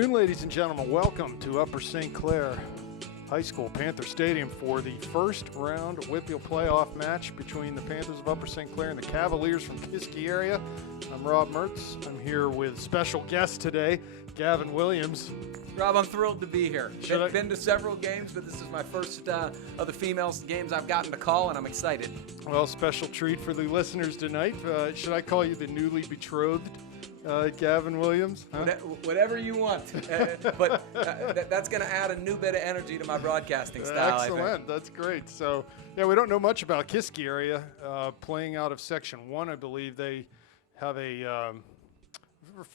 afternoon, ladies and gentlemen. Welcome to Upper St. Clair High School, Panther Stadium, for the first round WPIAL playoff match between the Panthers of Upper St. Clair and the Cavaliers from Kiski area. I'm Rob Mertz. I'm here with special guest today, Gavin Williams. Rob, I'm thrilled to be here. I've been to several games, but this is my first of the females games I've gotten to call, and I'm excited. Well, special treat for the listeners tonight. Should I call you the newly betrothed Gavin Williams? Huh? Whatever you want. But that's going to add a new bit of energy to my broadcasting style. Excellent. That's great. So, yeah, we don't know much about Kiski area. Playing out of Section 1, I believe they have a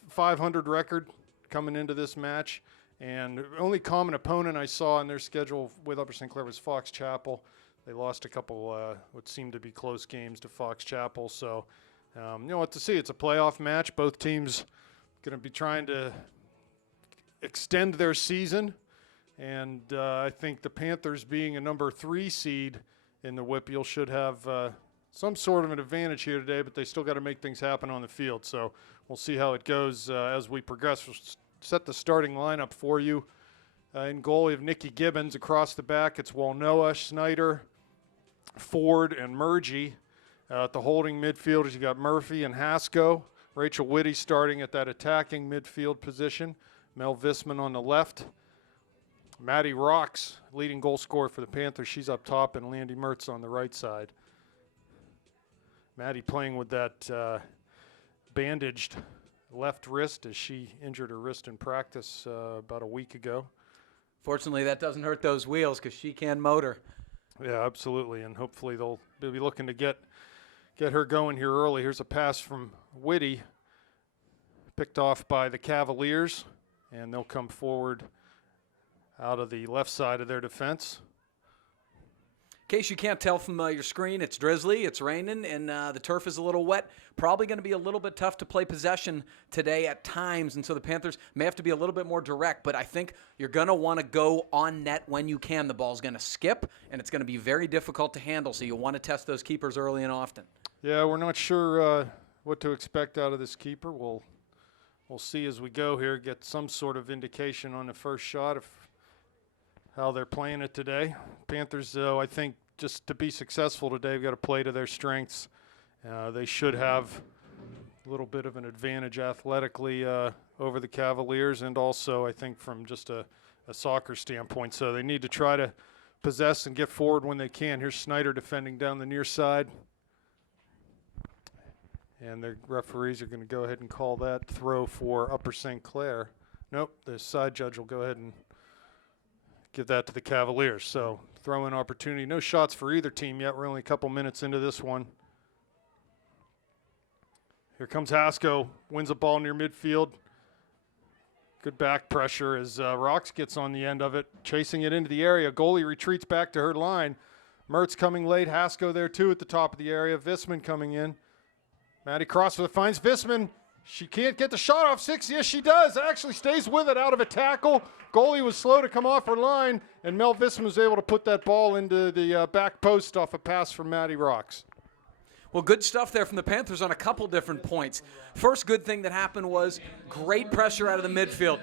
500 record coming into this match. And the only common opponent I saw in their schedule with Upper St. Clair was Fox Chapel. They lost a couple what seemed to be close games to Fox Chapel. So, you know what to see. It's a playoff match. Both teams going to be trying to extend their season. And I think the Panthers, being a number 3 seed in the WPIAL, should have some sort of an advantage here today, but they still got to make things happen on the field. So we'll see how it goes as we progress. We'll set the starting lineup for you. In goal, we have Nikki Gibbons. Across the back, it's Walnoa, Snyder, Ford, and Murgy. At the holding midfielders, you got Murphy and Hasko. Rachel Whitty starting at that attacking midfield position. Mel Visman on the left. Maddie Rocks, leading goal scorer for the Panthers. She's up top, and Landy Mertz on the right side. Maddie playing with that bandaged left wrist as she injured her wrist in practice about a week ago. Fortunately, that doesn't hurt those wheels because she can motor. Yeah, absolutely, and hopefully they'll be looking to get her going here early. Here's a pass from Whitty, picked off by the Cavaliers, and they'll come forward out of the left side of their defense. In case you can't tell from your screen, it's drizzly, it's raining, and the turf is a little wet. Probably going to be a little bit tough to play possession today at times, and so the Panthers may have to be a little bit more direct, but I think you're going to want to go on net when you can. The ball's going to skip, and it's going to be very difficult to handle, so you want to test those keepers early and often. Yeah, we're not sure what to expect out of this keeper. We'll see as we go here, get some sort of indication on the first shot of how they're playing it today. Panthers, though, I think just to be successful today, we've got to play to their strengths. They should have a little bit of an advantage athletically over the Cavaliers, and also I think from just a soccer standpoint. So they need to try to possess and get forward when they can. Here's Snyder defending down the near side. And the referees are going to go ahead and call that throw for Upper St. Clair. Nope, the side judge will go ahead and give that to the Cavaliers. So throw-in opportunity. No shots for either team yet. We're only a couple minutes into this one. Here comes Hasko. Wins a ball near midfield. Good back pressure as Rocks gets on the end of it, chasing it into the area. Goalie retreats back to her line. Mertz coming late. Hasko there too at the top of the area. Visman coming in. Maddie Crossfield finds Visman. She can't get the shot off 6. Yes, she does. Actually stays with it out of a tackle. Goalie was slow to come off her line, and Mel Visman was able to put that ball into the back post off a pass from Maddie Rocks. Well, good stuff there from the Panthers on a couple different points. First good thing that happened was great pressure out of the midfield.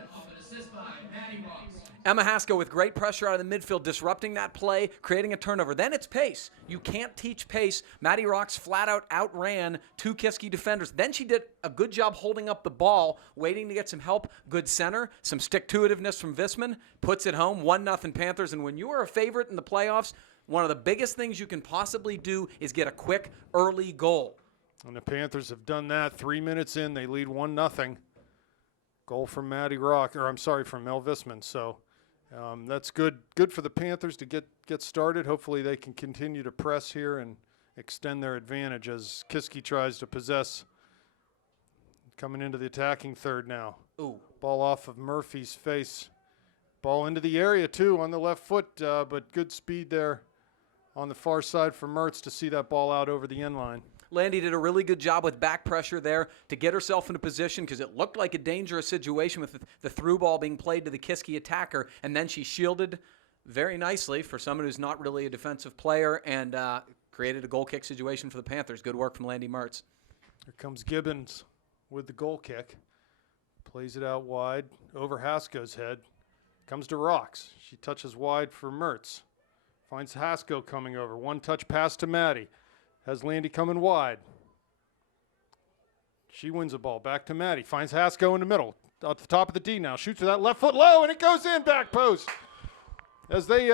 Emma Hasko with great pressure out of the midfield, disrupting that play, creating a turnover. Then it's pace. You can't teach pace. Maddie Rocks flat out outran 2 Kiski defenders. Then she did a good job holding up the ball, waiting to get some help. Good center, some stick-to-itiveness from Visman, puts it home, 1-0 Panthers. And when you are a favorite in the playoffs, one of the biggest things you can possibly do is get a quick early goal. And the Panthers have done that. 3 minutes in, they lead 1-0. Goal from Maddie Rock, or I'm sorry, from Mel Visman. So that's good for the Panthers to get started. Hopefully they can continue to press here and extend their advantage as Kiski tries to possess. Coming into the attacking third now. Ooh. Ball off of Murphy's face. Ball into the area too on the left foot, but good speed there on the far side for Mertz to see that ball out over the end line. Landy did a really good job with back pressure there to get herself in a position because it looked like a dangerous situation with the through ball being played to the Kiski attacker, and then she shielded very nicely for someone who's not really a defensive player and created a goal kick situation for the Panthers. Good work from Landy Mertz. Here comes Gibbons with the goal kick. Plays it out wide over Hasko's head. Comes to Rocks. She touches wide for Mertz. Finds Hasko coming over. One touch pass to Maddie. Has Landy coming wide. She wins the ball. Back to Maddie. Finds Hasko in the middle. At the top of the D now. Shoots with that left foot low, and it goes in. Back post. As they,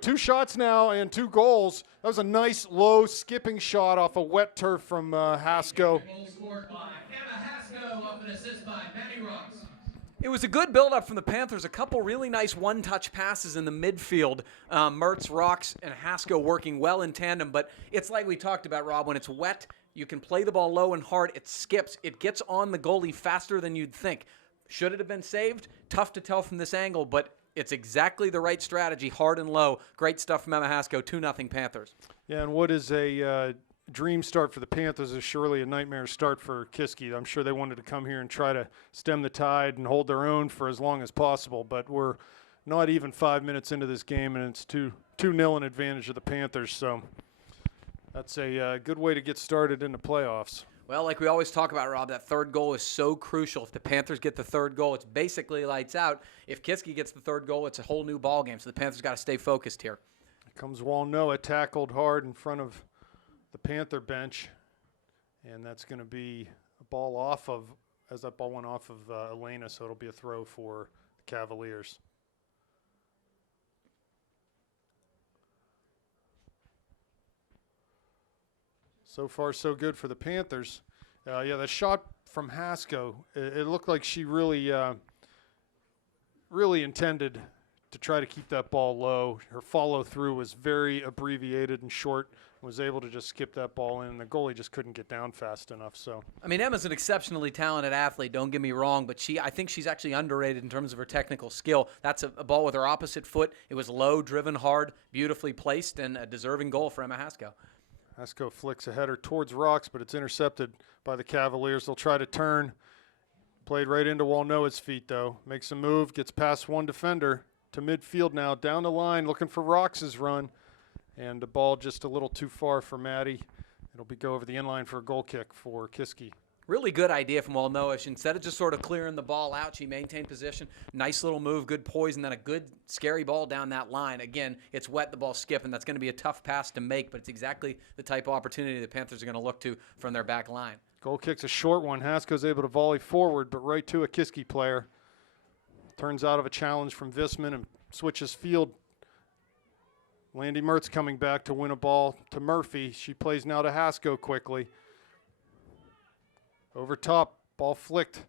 2 shots now and 2 goals. That was a nice low skipping shot off a wet turf from Hasko. Goal scored by Emma Hasko off an assist by Maddie Rocks. It was a good build-up from the Panthers. A couple really nice one-touch passes in the midfield. Mertz, Rocks, and Hasko working well in tandem. But it's like we talked about, Rob. When it's wet, you can play the ball low and hard. It skips. It gets on the goalie faster than you'd think. Should it have been saved? Tough to tell from this angle, but it's exactly the right strategy, hard and low. Great stuff from Emma Hasko, 2-0 Panthers. Yeah, and what is a dream start for the Panthers is surely a nightmare start for Kiski. I'm sure they wanted to come here and try to stem the tide and hold their own for as long as possible, but we're not even 5 minutes into this game, and it's 2-0 in advantage of the Panthers, so that's a good way to get started in the playoffs. Well, like we always talk about, Rob, that third goal is so crucial. If the Panthers get the third goal, it's basically lights out. If Kiski gets the third goal, it's a whole new ball game, so the Panthers got to stay focused here. Here comes Walnoa, tackled hard in front of the Panther bench, and that's going to be a ball off of, as that ball went off of Elena, so it'll be a throw for the Cavaliers. So far, so good for the Panthers. Yeah, the shot from Hasko, it looked like she really intended to try to keep that ball low. Her follow-through was very abbreviated and short, was able to just skip that ball in, and the goalie just couldn't get down fast enough. So, I mean, Emma's an exceptionally talented athlete, don't get me wrong, but I think she's actually underrated in terms of her technical skill. That's a ball with her opposite foot. It was low, driven hard, beautifully placed, and a deserving goal for Emma Hasko. Hasko flicks a header towards Rocks, but it's intercepted by the Cavaliers. They'll try to turn. Played right into Walnoa's feet, though. Makes a move, gets past one defender to midfield now, down the line, looking for Rox's run. And the ball just a little too far for Maddie. It'll go over the inline for a goal kick for Kiski. Really good idea from Walnoa. Instead of just sort of clearing the ball out, she maintained position. Nice little move, good poise, and then a good, scary ball down that line. Again, it's wet, the ball skipping. That's going to be a tough pass to make, but it's exactly the type of opportunity the Panthers are going to look to from their back line. Goal kick's a short one. Hasko's able to volley forward, but right to a Kiski player. Turns out of a challenge from Visman and switches field. Landy Mertz coming back to win a ball to Murphy. She plays now to Hasko quickly. Over top, ball flicked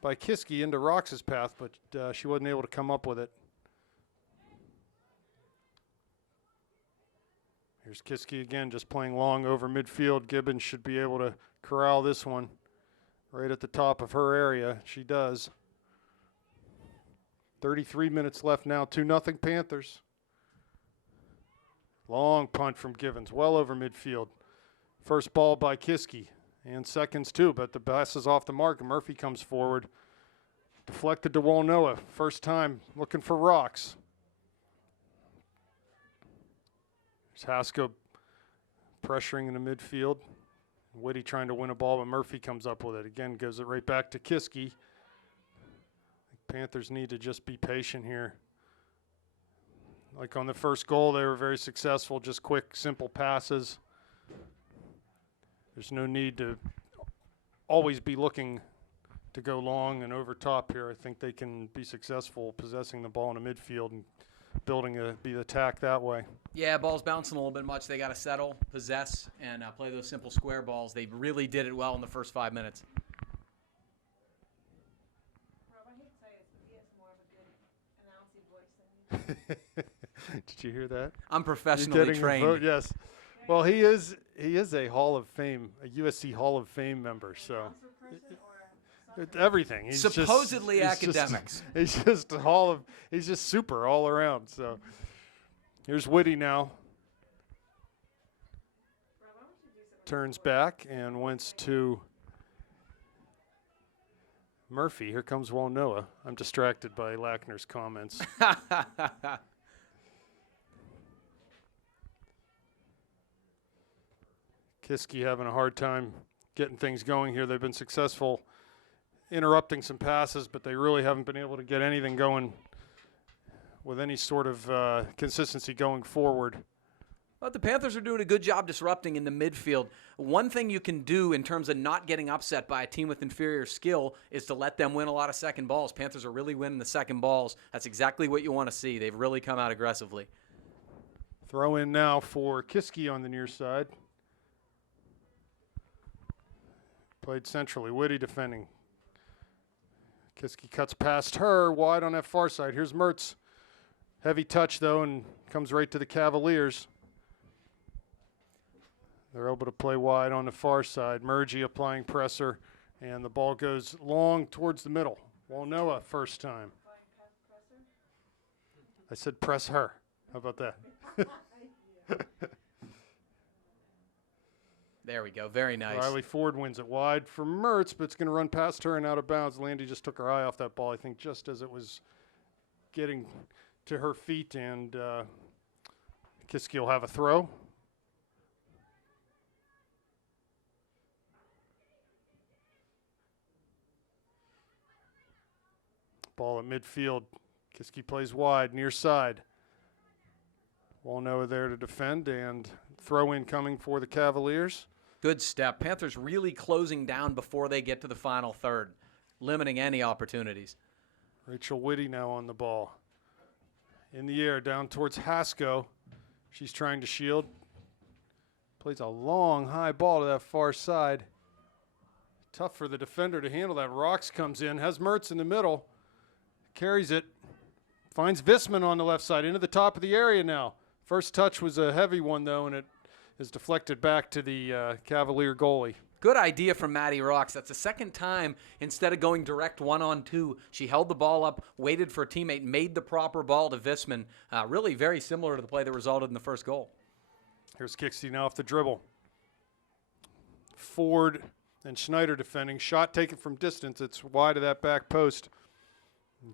by Kiski into Rox's path, but she wasn't able to come up with it. Here's Kiski again, just playing long over midfield. Gibbons should be able to corral this one right at the top of her area. She does. 33 minutes left now, 2-0 Panthers. Long punt from Givens, well over midfield. First ball by Kiski, and seconds too, but the pass is off the mark. Murphy comes forward. Deflected to Walnoa, first time looking for Rocks. There's Hasko pressuring in the midfield. Whitty trying to win a ball, but Murphy comes up with it. Again, gives it right back to Kiski. Panthers need to just be patient here. Like on the first goal, they were very successful, just quick, simple passes. There's no need to always be looking to go long and over top here. I think they can be successful possessing the ball in the midfield and building the attack that way. Yeah, ball's bouncing a little bit much. They got to settle, possess, and play those simple square balls. They really did it well in the first 5 minutes. Rob, I hate to say this, but he has more of a good announcing voice than you. Did you hear that? I'm You're professionally getting a trained. vote, yes. Well, he is a Hall of Fame, a USC Hall of Fame member. So Announcer person or it's everything. He's just- Supposedly he's just- academics. He's just super all around. So here's Whitty now. Rob, I want you to do something. Turns back and wents to Murphy. Here comes Walnoa. I'm distracted by Lackner's comments. Kiski having a hard time getting things going here. They've been successful interrupting some passes, but they really haven't been able to get anything going with any sort of consistency going forward. But the Panthers are doing a good job disrupting in the midfield. One thing you can do in terms of not getting upset by a team with inferior skill is to let them win a lot of second balls. Panthers are really winning the second balls. That's exactly what you want to see. They've really come out aggressively. Throw in now for Kiski on the near side. Played centrally. Whitty defending. Kiski cuts past her, wide on that far side. Here's Mertz. Heavy touch, though, and comes right to the Cavaliers. They're able to play wide on the far side. Murgy applying pressure, and the ball goes long towards the middle. Walnoa first time. I said press her. How about that? There we go. Very nice. Riley Ford wins it wide for Mertz, but it's going to run past her and out of bounds. Landy just took her eye off that ball, I think, just as it was getting to her feet, and Kiski will have a throw. Ball at midfield. Kiski plays wide, near side. Walnoa there to defend, and throw in coming for the Cavaliers. Good step. Panthers really closing down before they get to the final third, limiting any opportunities. Rachel Whitty now on the ball. In the air, down towards Hasko. She's trying to shield. Plays a long, high ball to that far side. Tough for the defender to handle that. Rocks comes in, has Mertz in the middle. Carries it. Finds Visman on the left side, into the top of the area now. First touch was a heavy one, though, and it is deflected back to the Cavalier goalie. Good idea from Maddie Rocks. That's the second time, instead of going direct 1-on-2, she held the ball up, waited for a teammate, made the proper ball to Visman. Really very similar to the play that resulted in the first goal. Here's Kiski now off the dribble. Ford and Schneider defending. Shot taken from distance. It's wide of that back post.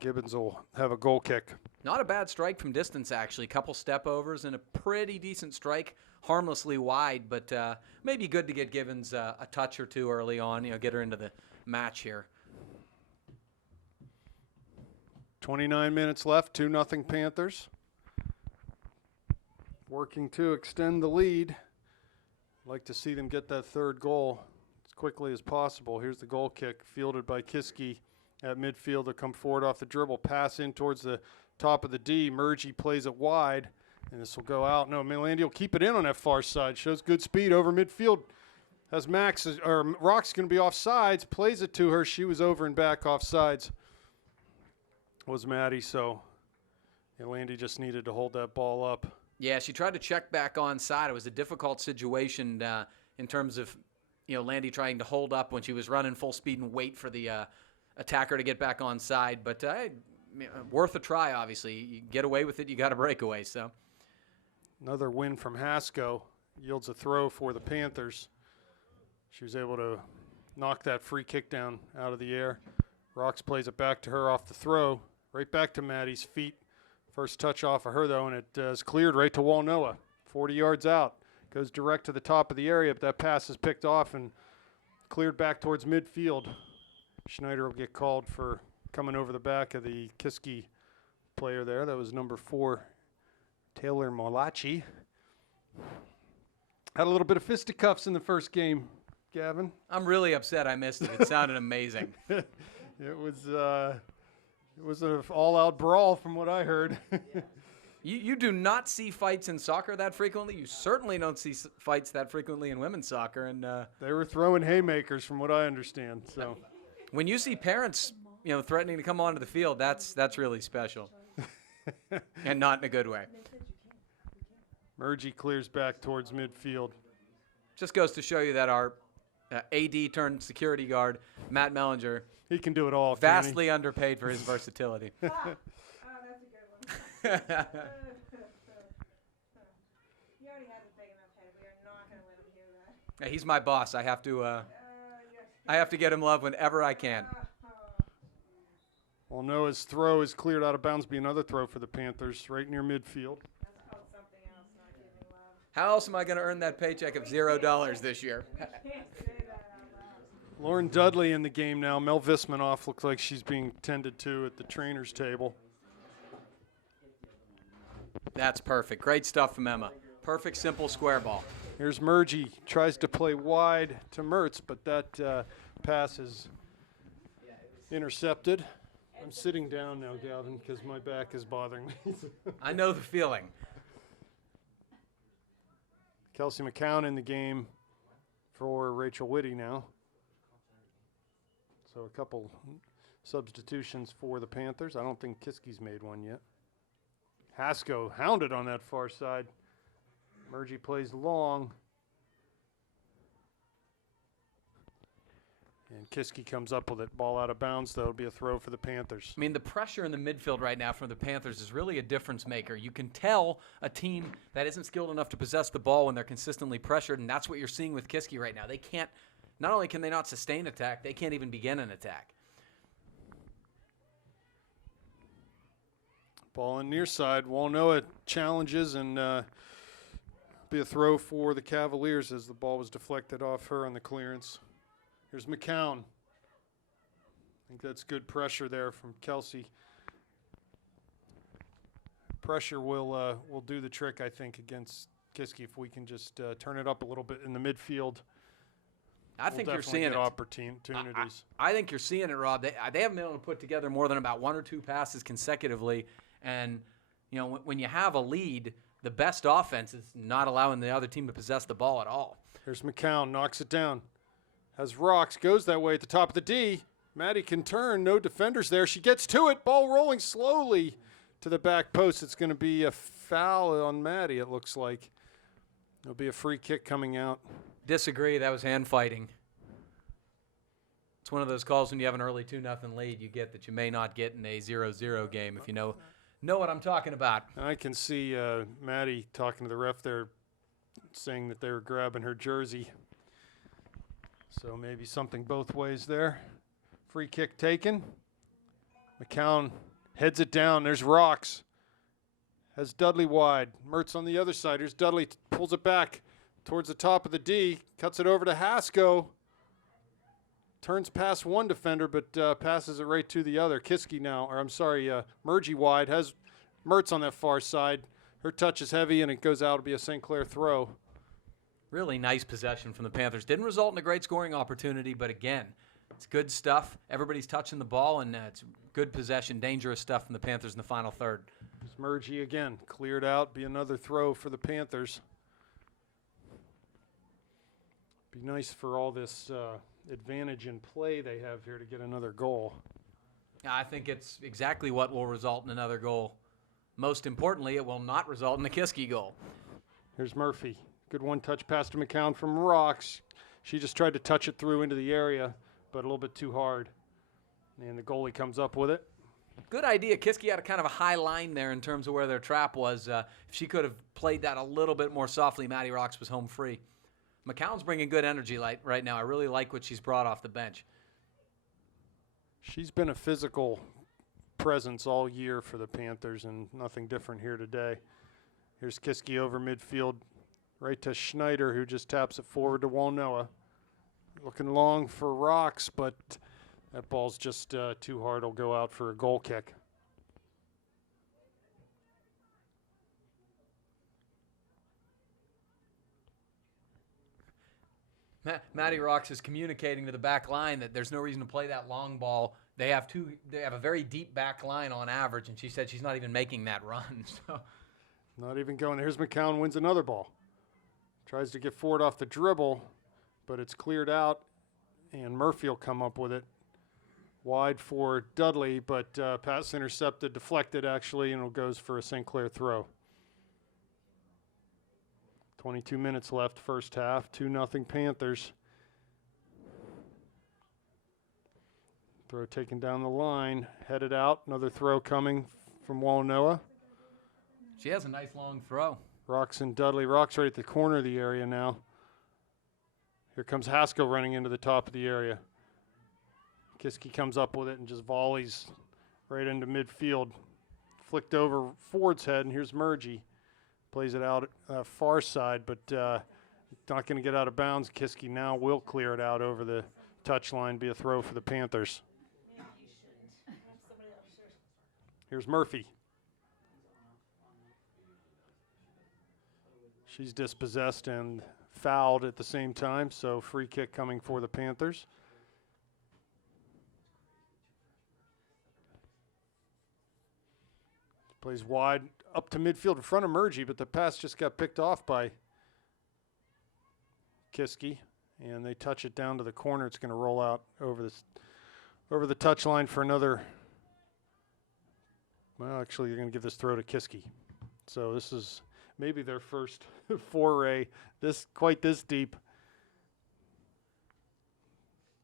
Gibbons will have a goal kick. Not a bad strike from distance, actually. Couple step overs and a pretty decent strike, harmlessly wide, but maybe good to get Gibbons a touch or two early on, get her into the match here. 29 minutes left, 2-0 Panthers. Working to extend the lead. Like to see them get that third goal as quickly as possible. Here's the goal kick, fielded by Kiski at midfield. To come forward off the dribble, pass in towards the top of the D. Murgy plays it wide, and this will go out. No, Melandy will keep it in on that far side. Shows good speed over midfield. Has Rock's going to be off sides. Plays it to her. She was over and back off sides. Was Maddie, so Landy just needed to hold that ball up. Yeah, she tried to check back onside. It was a difficult situation in terms of, Landy trying to hold up when she was running full speed and wait for the attacker to get back onside. But worth a try, obviously. You get away with it, you got a breakaway. So another win from Hasko yields a throw for the Panthers. She was able to knock that free kick down out of the air. Rocks plays it back to her off the throw, right back to Maddie's feet. First touch off of her, though, and it is cleared right to Walnoa. 40 yards out. Goes direct to the top of the area, but that pass is picked off and cleared back towards midfield. Schneider will get called for coming over the back of the Kiski player there. That was number 4, Taylor Malachi. Had a little bit of fisticuffs in the first game, Gavin. I'm really upset I missed it. It sounded amazing. It was an all-out brawl from what I heard. You do not see fights in soccer that frequently. You certainly don't see fights that frequently in women's soccer. And they were throwing haymakers from what I understand. So when you see parents, threatening to come onto the field, that's really special. And not in a good way. Murgy clears back towards midfield. Just goes to show you that our AD turned security guard, Matt Mellinger, he can do it all. vastly underpaid for his versatility. Oh, that's a good one. You already have a big enough head. We are not going to let him hear that. He's my boss. I have to get him love whenever I can. Well, Noah's throw is cleared out of bounds. Be another throw for the Panthers right near midfield. That's called something else, not giving love. How else am I going to earn that paycheck of $0 this year? Can't say that out loud. Lauren Dudley in the game now. Mel Vismanoff looks like she's being tended to at the trainer's table. That's perfect. Great stuff from Emma. Perfect, simple square ball. Here's Murgy, tries to play wide to Mertz, but that pass is intercepted. I'm sitting down now, Galvin, because my back is bothering me. I know the feeling. Kelsey McCown in the game for Rachel Whitty now. So a couple substitutions for the Panthers. I don't think Kiski's made one yet. Hasko hounded on that far side. Murgy plays long. And Kiski comes up with it. Ball out of bounds, though. It'll be a throw for the Panthers. I mean, the pressure in the midfield right now from the Panthers is really a difference maker. You can tell a team that isn't skilled enough to possess the ball when they're consistently pressured, and that's what you're seeing with Kiski right now. They can't, not only can they not sustain attack, they can't even begin an attack. Ball on near side. Walnoa challenges and be a throw for the Cavaliers as the ball was deflected off her on the clearance. Here's McCown. I think that's good pressure there from Kelsey. Pressure will do the trick, I think, against Kiski if we can just turn it up a little bit in the midfield. I think you're seeing it. Opportunities. I think you're seeing it, Rob. They haven't been able to put together more than about 1 or 2 passes consecutively. And, you know, when you have a lead, the best offense is not allowing the other team to possess the ball at all. Here's McCown, knocks it down. Has rocks, goes that way at the top of the D. Maddie can turn, no defenders there. She gets to it, ball rolling slowly to the back post. It's going to be a foul on Maddie, it looks like. There'll be a free kick coming out. Disagree, that was hand fighting. It's one of those calls when you have an early 2-0 lead you get that you may not get in a 0-0 game, if you know what I'm talking about. I can see Maddie talking to the ref there, saying that they were grabbing her jersey. So maybe something both ways there. Free kick taken. McCown heads it down. There's rocks. Has Dudley wide. Mertz on the other side. Here's Dudley, pulls it back towards the top of the D. Cuts it over to Hasko. Turns past one defender, but passes it right to the other. Kiski now, or I'm sorry, Murgy wide. Has Mertz on that far side. Her touch is heavy, and it goes out. It'll be a St. Clair throw. Really nice possession from the Panthers. Didn't result in a great scoring opportunity, but again, it's good stuff. Everybody's touching the ball, and it's good possession, dangerous stuff from the Panthers in the final third. There's Murgy again. Cleared out. Be another throw for the Panthers. Be nice for all this advantage in play they have here to get another goal. I think it's exactly what will result in another goal. Most importantly, it will not result in a Kiski goal. Here's Murphy. Good one-touch pass to McCown from rocks. She just tried to touch it through into the area, but a little bit too hard. And the goalie comes up with it. Good idea. Kiski had a kind of a high line there in terms of where their trap was. If she could have played that a little bit more softly, Maddie Rocks was home free. McCown's bringing good energy right now. I really like what she's brought off the bench. She's been a physical presence all year for the Panthers, and nothing different here today. Here's Kiski over midfield, right to Schneider, who just taps it forward to Walnoa. Looking long for rocks, but that ball's just too hard. It'll go out for a goal kick. Maddie Rocks is communicating to the back line that there's no reason to play that long ball. They have a very deep back line on average, and she said she's not even making that run. So, not even going. Here's McCown, wins another ball. Tries to get forward off the dribble, but it's cleared out, and Murphy will come up with it. Wide for Dudley, but pass intercepted, deflected actually, and it goes for a St. Clair throw. 22 minutes left, first half, 2-0 Panthers. Throw taken down the line, headed out, another throw coming from Walnoa. She has a nice long throw. Rocks and Dudley. Rocks right at the corner of the area now. Here comes Hasko running into the top of the area. Kiski comes up with it and just volleys right into midfield. Flicked over Ford's head, and here's Murgy. Plays it out far side, but not going to get out of bounds. Kiski now will clear it out over the touchline, be a throw for the Panthers. Maybe you shouldn't. Have somebody else should. Here's Murphy. She's dispossessed and fouled at the same time, so free kick coming for the Panthers. Plays wide up to midfield in front of Murgy, but the pass just got picked off by Kiski, and they touch it down to the corner. It's going to roll out over the touchline for another. Well, actually, you're going to give this throw to Kiski. So this is maybe their first foray quite this deep.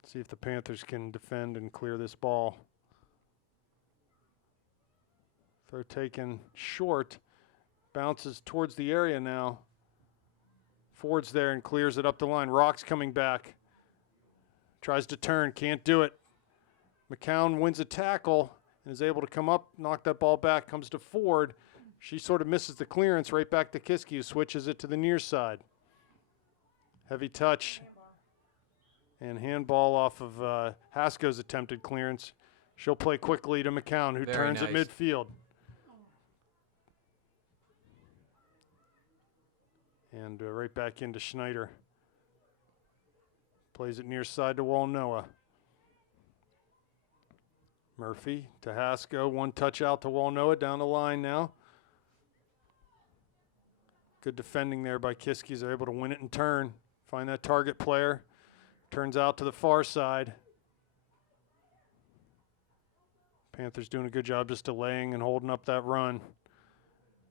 See if the Panthers can defend and clear this ball. Throw taken short, bounces towards the area now. Ford's there and clears it up the line. Rock's coming back. Tries to turn, can't do it. McCown wins a tackle and is able to come up, knock that ball back, comes to Ford. She sort of misses the clearance, right back to Kiski, who switches it to the near side. Heavy touch. And handball off of Hasko's attempted clearance. She'll play quickly to McCown, who Very turns nice. at midfield. And right back into Schneider. Plays it near side to Walnoa. Murphy to Hasko. One touch out to Walnoa. Down the line now. Good defending there by Kiski. They're able to win it and turn. Find that target player. Turns out to the far side. Panthers doing a good job just delaying and holding up that run.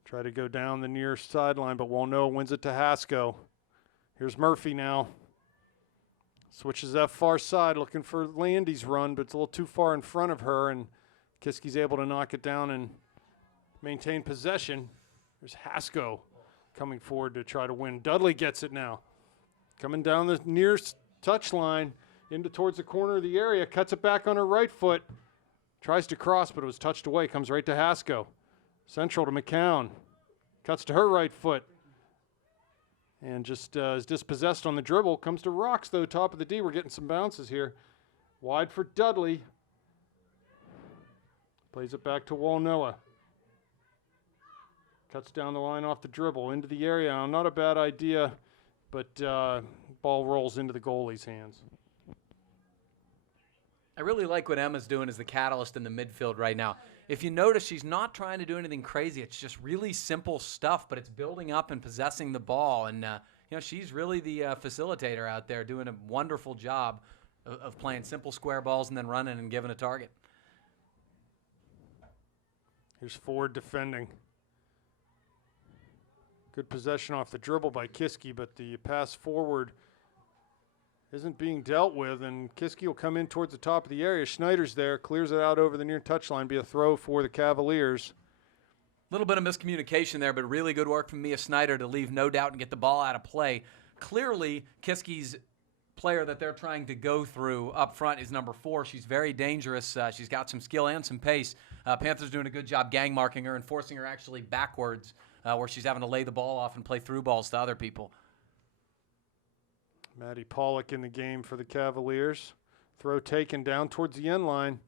Try to go down the near sideline, but Walnoa wins it to Hasko. Here's Murphy now. Switches that far side, looking for Landy's run, but it's a little too far in front of her, and Kiski's able to knock it down and maintain possession. There's Hasko coming forward to try to win. Dudley gets it now. Coming down the near touch line into towards the corner of the area, cuts it back on her right foot. Tries to cross, but it was touched away. Comes right to Hasko. Central to McCown. Cuts to her right foot. And just is dispossessed on the dribble. Comes to Rocks, though, top of the D. We're getting some bounces here. Wide for Dudley. Plays it back to Walnoa. Cuts down the line off the dribble into the area. Now, not a bad idea, but ball rolls into the goalie's hands. I really like what Emma's doing as the catalyst in the midfield right now. If you notice, she's not trying to do anything crazy. It's just really simple stuff, but it's building up and possessing the ball. And, she's really the facilitator out there, doing a wonderful job of playing simple square balls and then running and giving a target. Here's Ford defending. Good possession off the dribble by Kiski, but the pass forward isn't being dealt with, and Kiski will come in towards the top of the area. Schneider's there, clears it out over the near touchline, be a throw for the Cavaliers. A little bit of miscommunication there, but really good work from Mia Snyder to leave no doubt and get the ball out of play. Clearly, Kiski's player that they're trying to go through up front is number 4. She's very dangerous. She's got some skill and some pace. Panthers doing a good job gang marking her and forcing her actually backwards, where she's having to lay the ball off and play through balls to other people. Maddie Pollock in the game for the Cavaliers. Throw taken down towards the end line.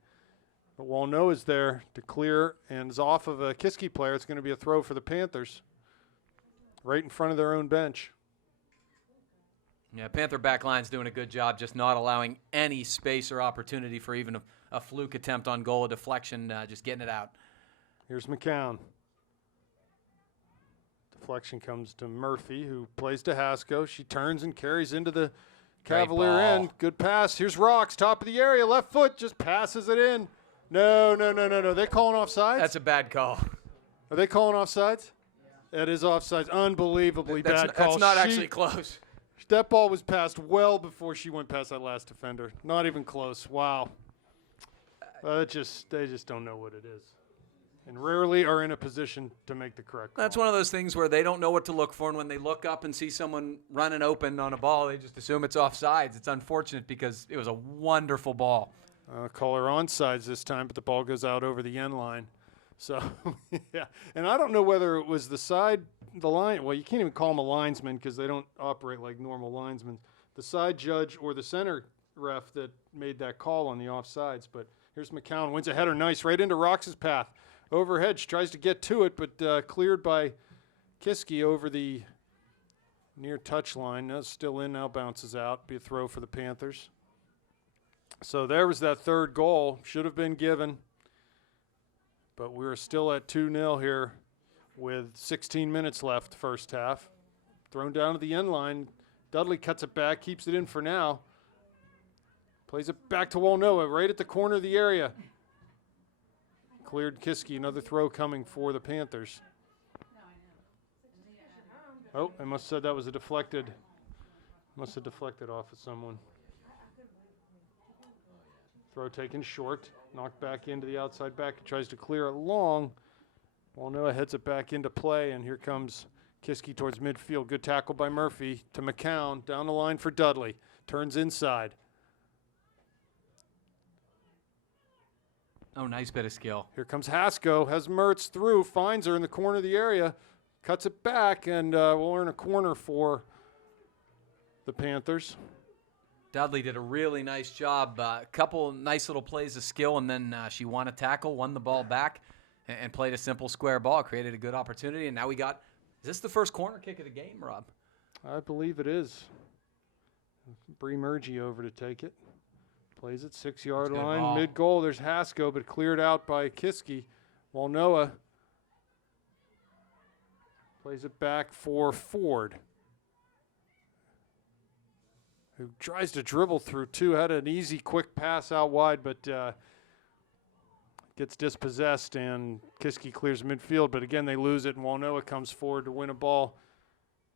But Walnoa is there to clear and is off of a Kiski player. It's going to be a throw for the Panthers. Right in front of their own bench. Yeah, Panther backline's doing a good job just not allowing any space or opportunity for even a fluke attempt on goal, a deflection, just getting it out. Here's McCown. Deflection comes to Murphy, who plays to Hasko. She turns and carries into the Cavalier ball. end. Good pass. Here's Rocks, top of the area. Left foot just passes it in. No. They're calling offsides? That's a bad call. Are they calling offsides? Yeah. It is offsides. Unbelievably bad call. That's not actually close. That ball was passed well before she went past that last defender. Not even close. Wow. They just don't know what it is. And rarely are in a position to make the correct call. That's one of those things where they don't know what to look for, and when they look up and see someone running open on a ball, they just assume it's offsides. It's unfortunate because it was a wonderful ball. Call her onside this time, but the ball goes out over the end line. So, yeah. And I don't know whether it was the line. Well, you can't even call them a linesman because they don't operate like normal linesmen. The side judge or the center ref that made that call on the offsides. But here's McCown, wins a header, nice, right into Rox's path. Overhead, she tries to get to it, but cleared by Kiski over the near touch line. That's still in, now bounces out. Be a throw for the Panthers. So there was that third goal. Should have been given. But we're still at 2-0 here with 16 minutes left first half. Thrown down to the end line. Dudley cuts it back, keeps it in for now. Plays it back to Walnoa, right at the corner of the area. Cleared Kiski, another throw coming for the Panthers. Oh, I must have said that was a deflected. Must have deflected off of someone. Throw taken short, knocked back into the outside back. Tries to clear it long. Walnoa heads it back into play, and here comes Kiski towards midfield. Good tackle by Murphy to McCown. Down the line for Dudley. Turns inside. Oh, nice bit of skill. Here comes Hasko. Has Mertz through. Finds her in the corner of the area. Cuts it back, and we'll earn a corner for the Panthers. Dudley did a really nice job. A couple nice little plays of skill, and then she won a tackle, won the ball back, and played a simple square ball. Created a good opportunity, and now we got – is this the first corner kick of the game, Rob? I believe it is. Bree Murgy over to take it. Plays it 6-yard line. ball. Mid-goal, there's Hasko, but cleared out by Kiski. Walnoa plays it back for Ford, who tries to dribble through two. Had an easy, quick pass out wide, but gets dispossessed, and Kiski clears midfield. But again, they lose it, and Walnoa comes forward to win a ball,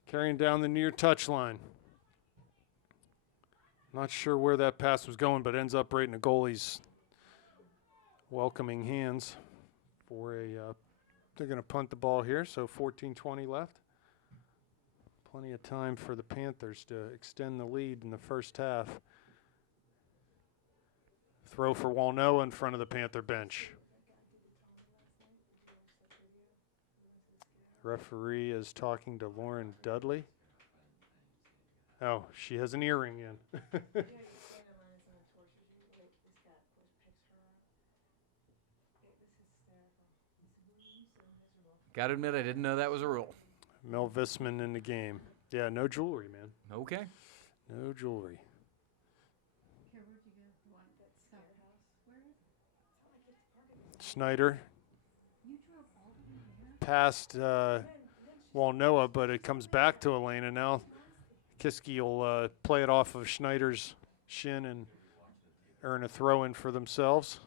carrying down the near touchline. Not sure where that pass was going, but ends up right in the goalie's welcoming hands for a they're going to punt the ball here, so 14:20 left. Plenty of time for the Panthers to extend the lead in the first half. Throw for Walnoa in front of the Panther bench. Referee is talking to Lauren Dudley. Oh, she has an earring in. Got to admit, I didn't know that was a rule. Mel Visman in the game. Yeah, no jewelry, man. Okay. No jewelry. Snyder past Walnoa, but it comes back to Elena now. Kiski will play it off of Schneider's shin and earn a throw-in for themselves.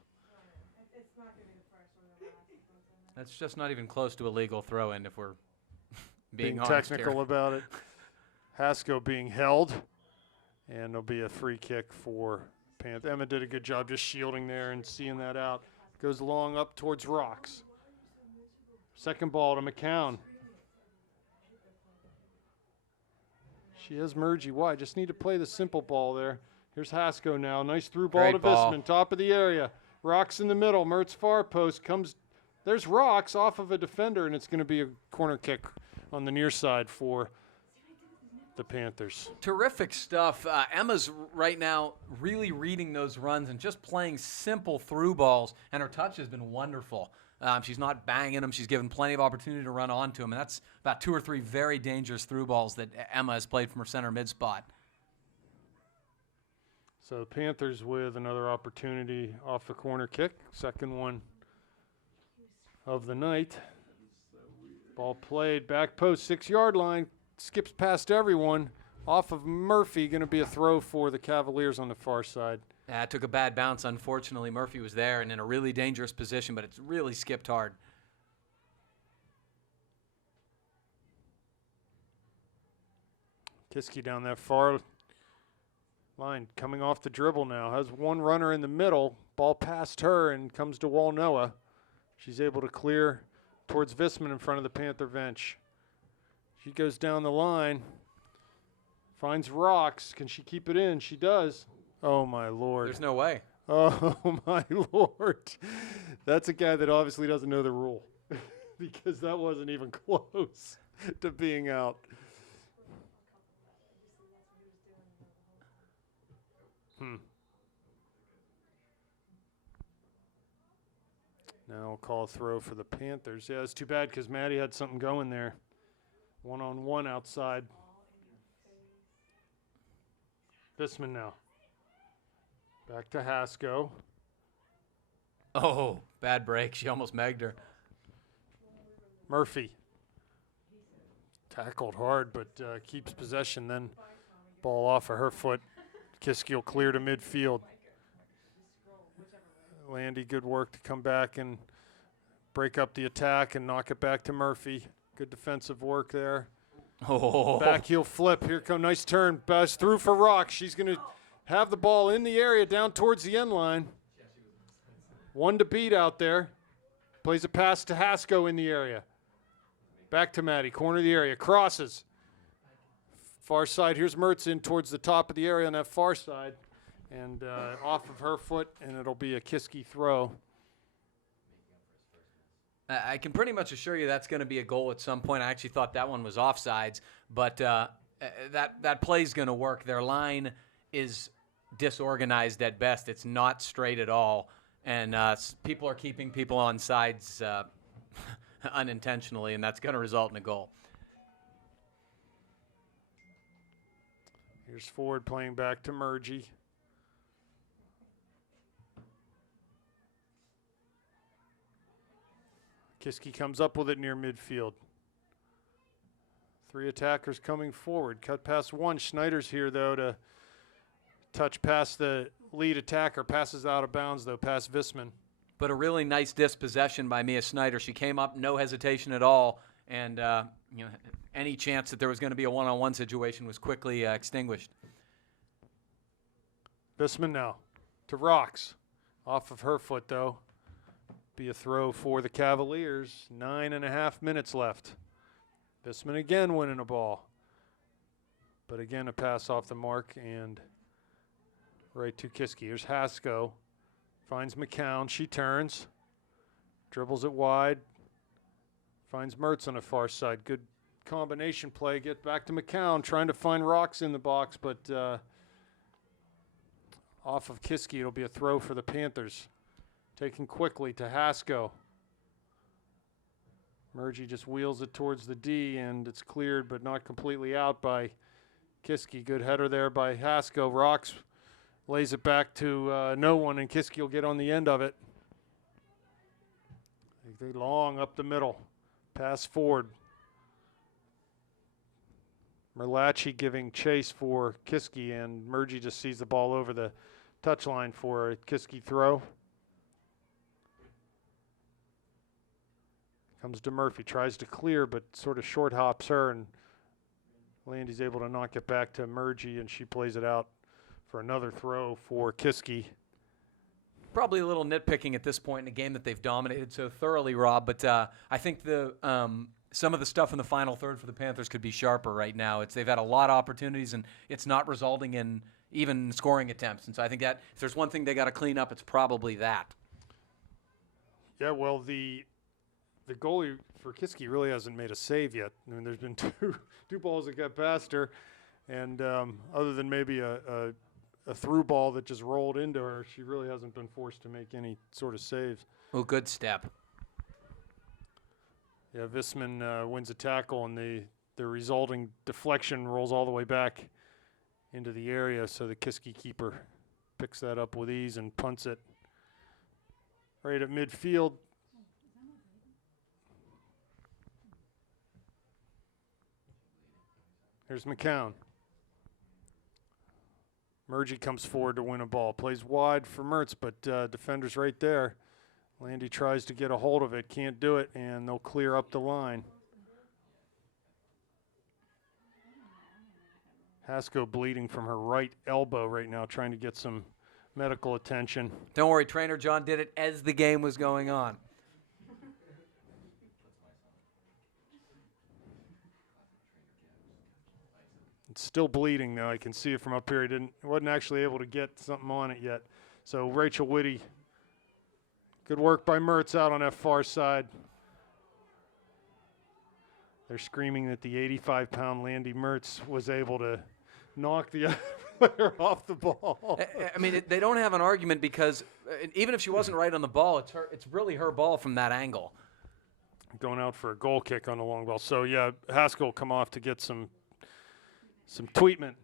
That's just not even close to a legal throw-in if we're being honest technical here. about it. Hasko being held, and there'll be a free kick for Panther. Emma did a good job just shielding there and seeing that out. Goes long up towards Rocks. Second ball to McCown. She has Murgy wide. Just need to play the simple ball there. Here's Hasko now. Nice through ball Great to ball. Visman. Top of the area. Rocks in the middle. Mertz far post comes. There's Rocks off of a defender, and it's going to be a corner kick on the near side for the Panthers. Terrific stuff. Emma's right now really reading those runs and just playing simple through balls, and her touch has been wonderful. She's not banging them. She's given plenty of opportunity to run onto them, and that's about 2 or 3 very dangerous through balls that Emma has played from her center mid spot. So the Panthers with another opportunity off the corner kick. Second one of the night. Ball played, back post, 6-yard line. Skips past everyone. Off of Murphy, going to be a throw for the Cavaliers on the far side. It took a bad bounce, unfortunately. Murphy was there and in a really dangerous position, but it's really skipped hard. Kiski down that far line, coming off the dribble now. Has one runner in the middle. Ball past her and comes to Walnoa. She's able to clear towards Visman in front of the Panther bench. She goes down the line. Finds Rocks. Can she keep it in? She does. Oh, my Lord. There's no way. Oh, my Lord. That's a guy that obviously doesn't know the rule because that wasn't even close to being out. Now we'll call a throw for the Panthers. Yeah, it's too bad because Maddie had something going there. One-on-one outside. Visman now. Back to Hasko. Oh, bad break. She almost megged her. Murphy. Tackled hard, but keeps possession. Then ball off of her foot. Kiski will clear to midfield. Landy, good work to come back and break up the attack and knock it back to Murphy. Good defensive work there. Oh. Back heel flip. Here come nice turn. Pass through for Rock. She's going to have the ball in the area down towards the end line. One to beat out there. Plays a pass to Hasko in the area. Back to Maddie. Corner of the area. Crosses. Far side. Here's Mertz in towards the top of the area on that far side. And off of her foot, and it'll be a Kiski throw. I can pretty much assure you that's going to be a goal at some point. I actually thought that one was offsides, but that play's going to work. Their line is disorganized at best. It's not straight at all, and people are keeping people on sides unintentionally, and that's going to result in a goal. Here's Ford playing back to Murgy. Kiski comes up with it near midfield. Three attackers coming forward. Cut past one. Schneider's here, though, to touch past the lead attacker. Passes out of bounds, though, past Visman. But a really nice dispossession by Mia Snyder. She came up, no hesitation at all, and any chance that there was going to be a one-on-one situation was quickly extinguished. Visman now to Rocks. Off of her foot, though. Be a throw for the Cavaliers. 9.5 minutes left. Visman again winning a ball. But again, a pass off the mark and right to Kiski. Here's Hasko. Finds McCown. She turns. Dribbles it wide. Finds Mertz on the far side. Good combination play. Get back to McCown. Trying to find Rocks in the box, but off of Kiski. It'll be a throw for the Panthers. Taken quickly to Hasko. Murgy just wheels it towards the D, and it's cleared but not completely out by Kiski. Good header there by Hasko. Rocks lays it back to no one, and Kiski will get on the end of it. They long up the middle. Pass forward. Merlacci giving chase for Kiski, and Murgy just sees the ball over the touchline for a Kiski throw. Comes to Murphy, tries to clear, but sort of short hops her, and Landy's able to knock it back to Murgy, and she plays it out for another throw for Kiski. Probably a little nitpicking at this point in a game that they've dominated so thoroughly, Rob, but I think the some of the stuff in the final third for the Panthers could be sharper right now. They've had a lot of opportunities, and it's not resulting in even scoring attempts. And so I think that if there's one thing they got to clean up, it's probably that. Yeah, well, the goalie for Kiski really hasn't made a save yet. I mean, there's been two balls that got past her, and other than maybe a through ball that just rolled into her, she really hasn't been forced to make any sort of saves. Oh, good step. Yeah, Visman wins a tackle, and the resulting deflection rolls all the way back into the area, so the Kiski keeper picks that up with ease and punts it right at midfield. Here's McCown. Murgy comes forward to win a ball. Plays wide for Mertz, but defender's right there. Landy tries to get a hold of it. Can't do it, and they'll clear up the line. Hasko bleeding from her right elbow right now, trying to get some medical attention. Don't worry, Trainer John did it as the game was going on. It's still bleeding, though. I can see it from up here. Wasn't actually able to get something on it yet. So Rachel Whitty, good work by Mertz out on that far side. They're screaming that the 85-pound Landy Mertz was able to knock the player off the ball. I mean, they don't have an argument because even if she wasn't right on the ball, it's really her ball from that angle. Going out for a goal kick on the long ball. So, yeah, Haskell will come off to get some tweetment.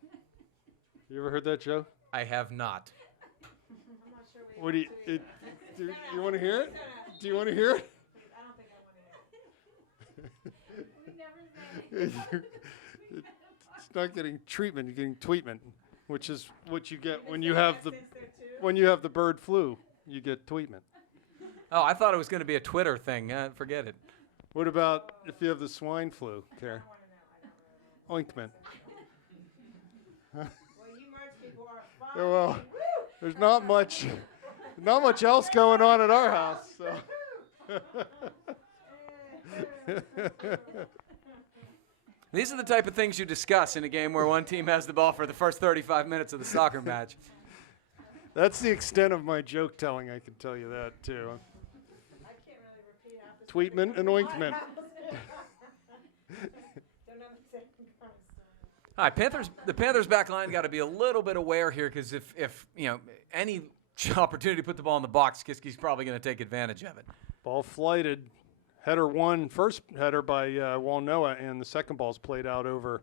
You ever heard that, Joe? I have not. I'm not sure we What do you want to hear it? Do you want to hear it? I don't think I want to hear it. We never say It's not getting treatment, you're getting tweetment, which is what you get when you have the bird flu. You get tweetment. Oh, I thought it was going to be a Twitter thing. Forget it. What about if you have the swine flu, Care? Ointment. Well, you merch people are fine. Yeah, well, there's not much else going on at our house. So. These are the type of things you discuss in a game where one team has the ball for the first 35 minutes of the soccer match. That's the extent of my joke telling. I can tell you that too. I can't really repeat half the Tweetment and ointment. Don't know the second kind of story. All right, the Panthers back line got to be a little bit aware here because if any opportunity to put the ball in the box, Kiski's probably going to take advantage of it. Ball flighted. Header one, first header by Walnoa, and the second ball's played out over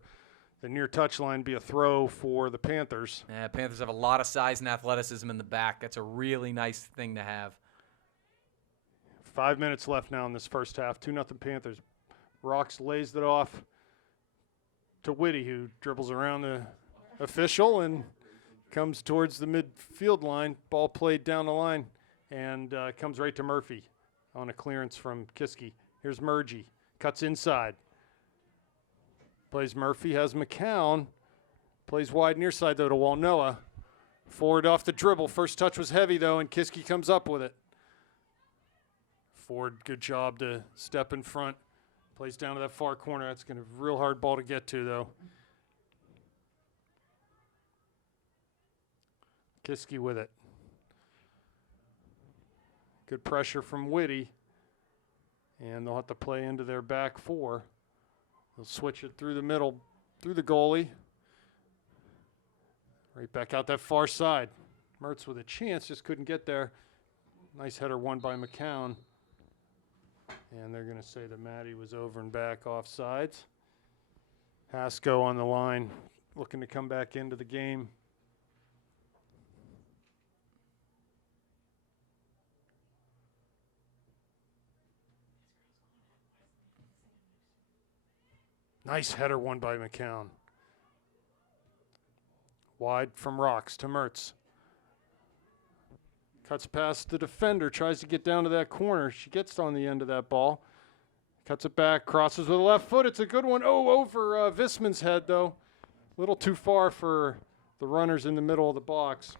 the near touchline, be a throw for the Panthers. Yeah, Panthers have a lot of size and athleticism in the back. That's a really nice thing to have. 5 minutes left now in this first half. 2-0 Panthers. Rocks lays it off to Whitty, who dribbles around the official and comes towards the midfield line. Ball played down the line and comes right to Murphy on a clearance from Kiski. Here's Murgy. Cuts inside. Plays Murphy. Has McCown. Plays wide near side, though, to Walnoa. Ford off the dribble. First touch was heavy, though, and Kiski comes up with it. Ford, good job to step in front. Plays down to that far corner. That's going to be a real hard ball to get to, though. Kiski with it. Good pressure from Whitty. And they'll have to play into their back four. They'll switch it through the middle, through the goalie. Right back out that far side. Mertz with a chance, just couldn't get there. Nice header won by McCown. And they're going to say that Maddie was over and back off sides. Haskell on the line, looking to come back into the game. Nice header won by McCown. Wide from Rocks to Mertz. Cuts past the defender, tries to get down to that corner. She gets on the end of that ball. Cuts it back, crosses with a left foot. It's a good one. Oh, over Visman's head, though. A little too far for the runners in the middle of the box.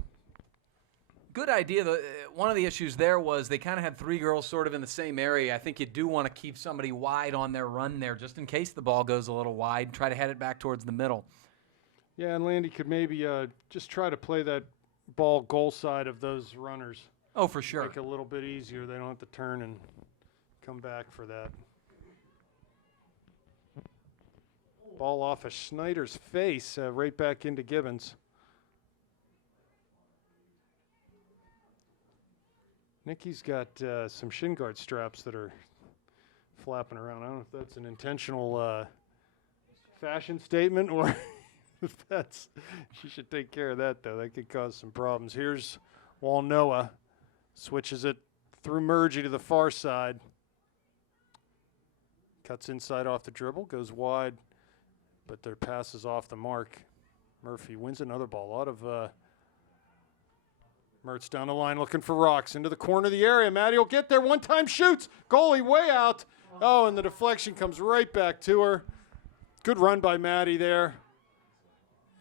Good idea. One of the issues there was they kind of had three girls sort of in the same area. I think you do want to keep somebody wide on their run there just in case the ball goes a little wide. Try to head it back towards the middle. Yeah, and Landy could maybe just try to play that ball goal side of those runners. Oh, for sure. Make it a little bit easier. They don't have to turn and come back for that. Ball off of Schneider's face, right back into Gibbons. Nikki's got some shin guard straps that are flapping around. I don't know if that's an intentional fashion statement or if that's, she should take care of that, though. That could cause some problems. Here's Walnoa. Switches it through Murgy to the far side. Cuts inside off the dribble, goes wide, but their pass is off the mark. Murphy wins another ball. A lot of Mertz down the line looking for Rocks. Into the corner of the area. Maddie will get there. One-time shoots. Goalie way out. Oh, and the deflection comes right back to her. Good run by Maddie there.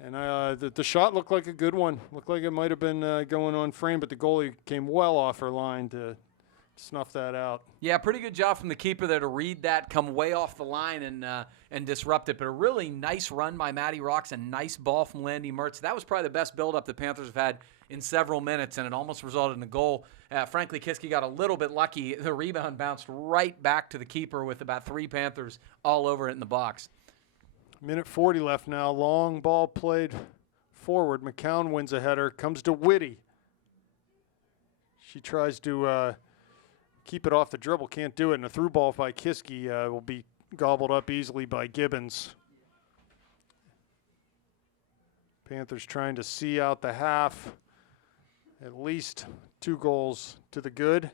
And the shot looked like a good one. Looked like it might have been going on frame, but the goalie came well off her line to snuff that out. Yeah, pretty good job from the keeper there to read that, come way off the line and disrupt it. But a really nice run by Maddie Rocks, a nice ball from Landy Mertz. That was probably the best build-up the Panthers have had in several minutes, and it almost resulted in a goal. Frankly, Kiski got a little bit lucky. The rebound bounced right back to the keeper with about three Panthers all over it in the box. Minute 40 left now. Long ball played forward. McCown wins a header, comes to Whitty. She tries to keep it off the dribble, can't do it, and a through ball by Kiski will be gobbled up easily by Gibbons. Panthers trying to see out the half. At least 2 goals to the good.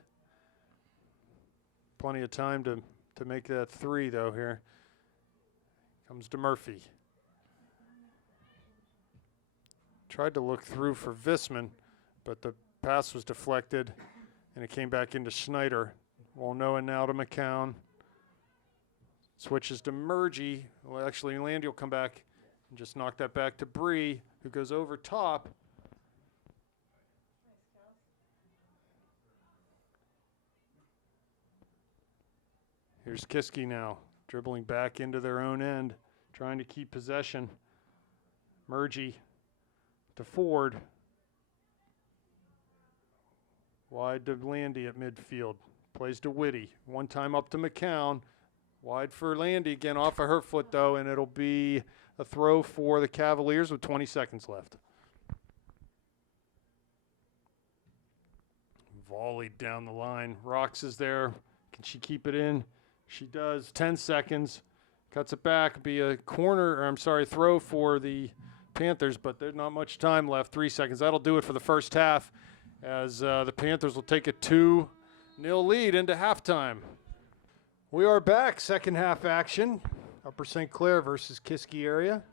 Plenty of time to make that 3, though, here. Comes to Murphy. Tried to look through for Visman, but the pass was deflected, and it came back into Schneider. Walnoa now to McCown. Switches to Murgy. Well, actually, Landy will come back and just knock that back to Bree, who goes over top. Here's Kiski now, dribbling back into their own end, trying to keep possession. Murgy to Ford. Wide to Landy at midfield. Plays to Whitty. One time up to McCown. Wide for Landy again, off of her foot though, and it'll be a throw for the Cavaliers with 20 seconds left. Volleyed down the line. Rocks is there. Can she keep it in? She does. 10 seconds. Cuts it back. Be a throw for the Panthers, but there's not much time left. 3 seconds. That'll do it for the first half, as the Panthers will take a 2-0 lead into halftime. We are back. Second half action. Upper St. Clair versus Kiski area.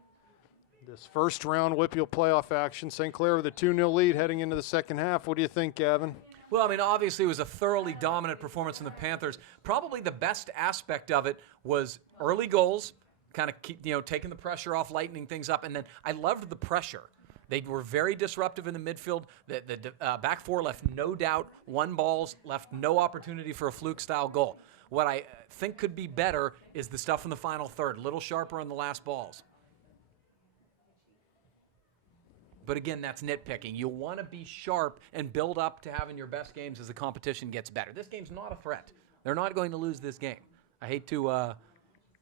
This first round WPIAL playoff action. St. Clair with a 2-0 lead heading into the second half. What do you think, Gavin? Well, I mean, obviously it was a thoroughly dominant performance from the Panthers. Probably the best aspect of it was early goals, kind of keep, taking the pressure off, lightening things up, and then I loved the pressure. They were very disruptive in the midfield. The back four left no doubt, won balls, left no opportunity for a fluke-style goal. What I think could be better is the stuff in the final third, a little sharper on the last balls. But again, that's nitpicking. You want to be sharp and build up to having your best games as the competition gets better. This game's not a threat. They're not going to lose this game. I hate to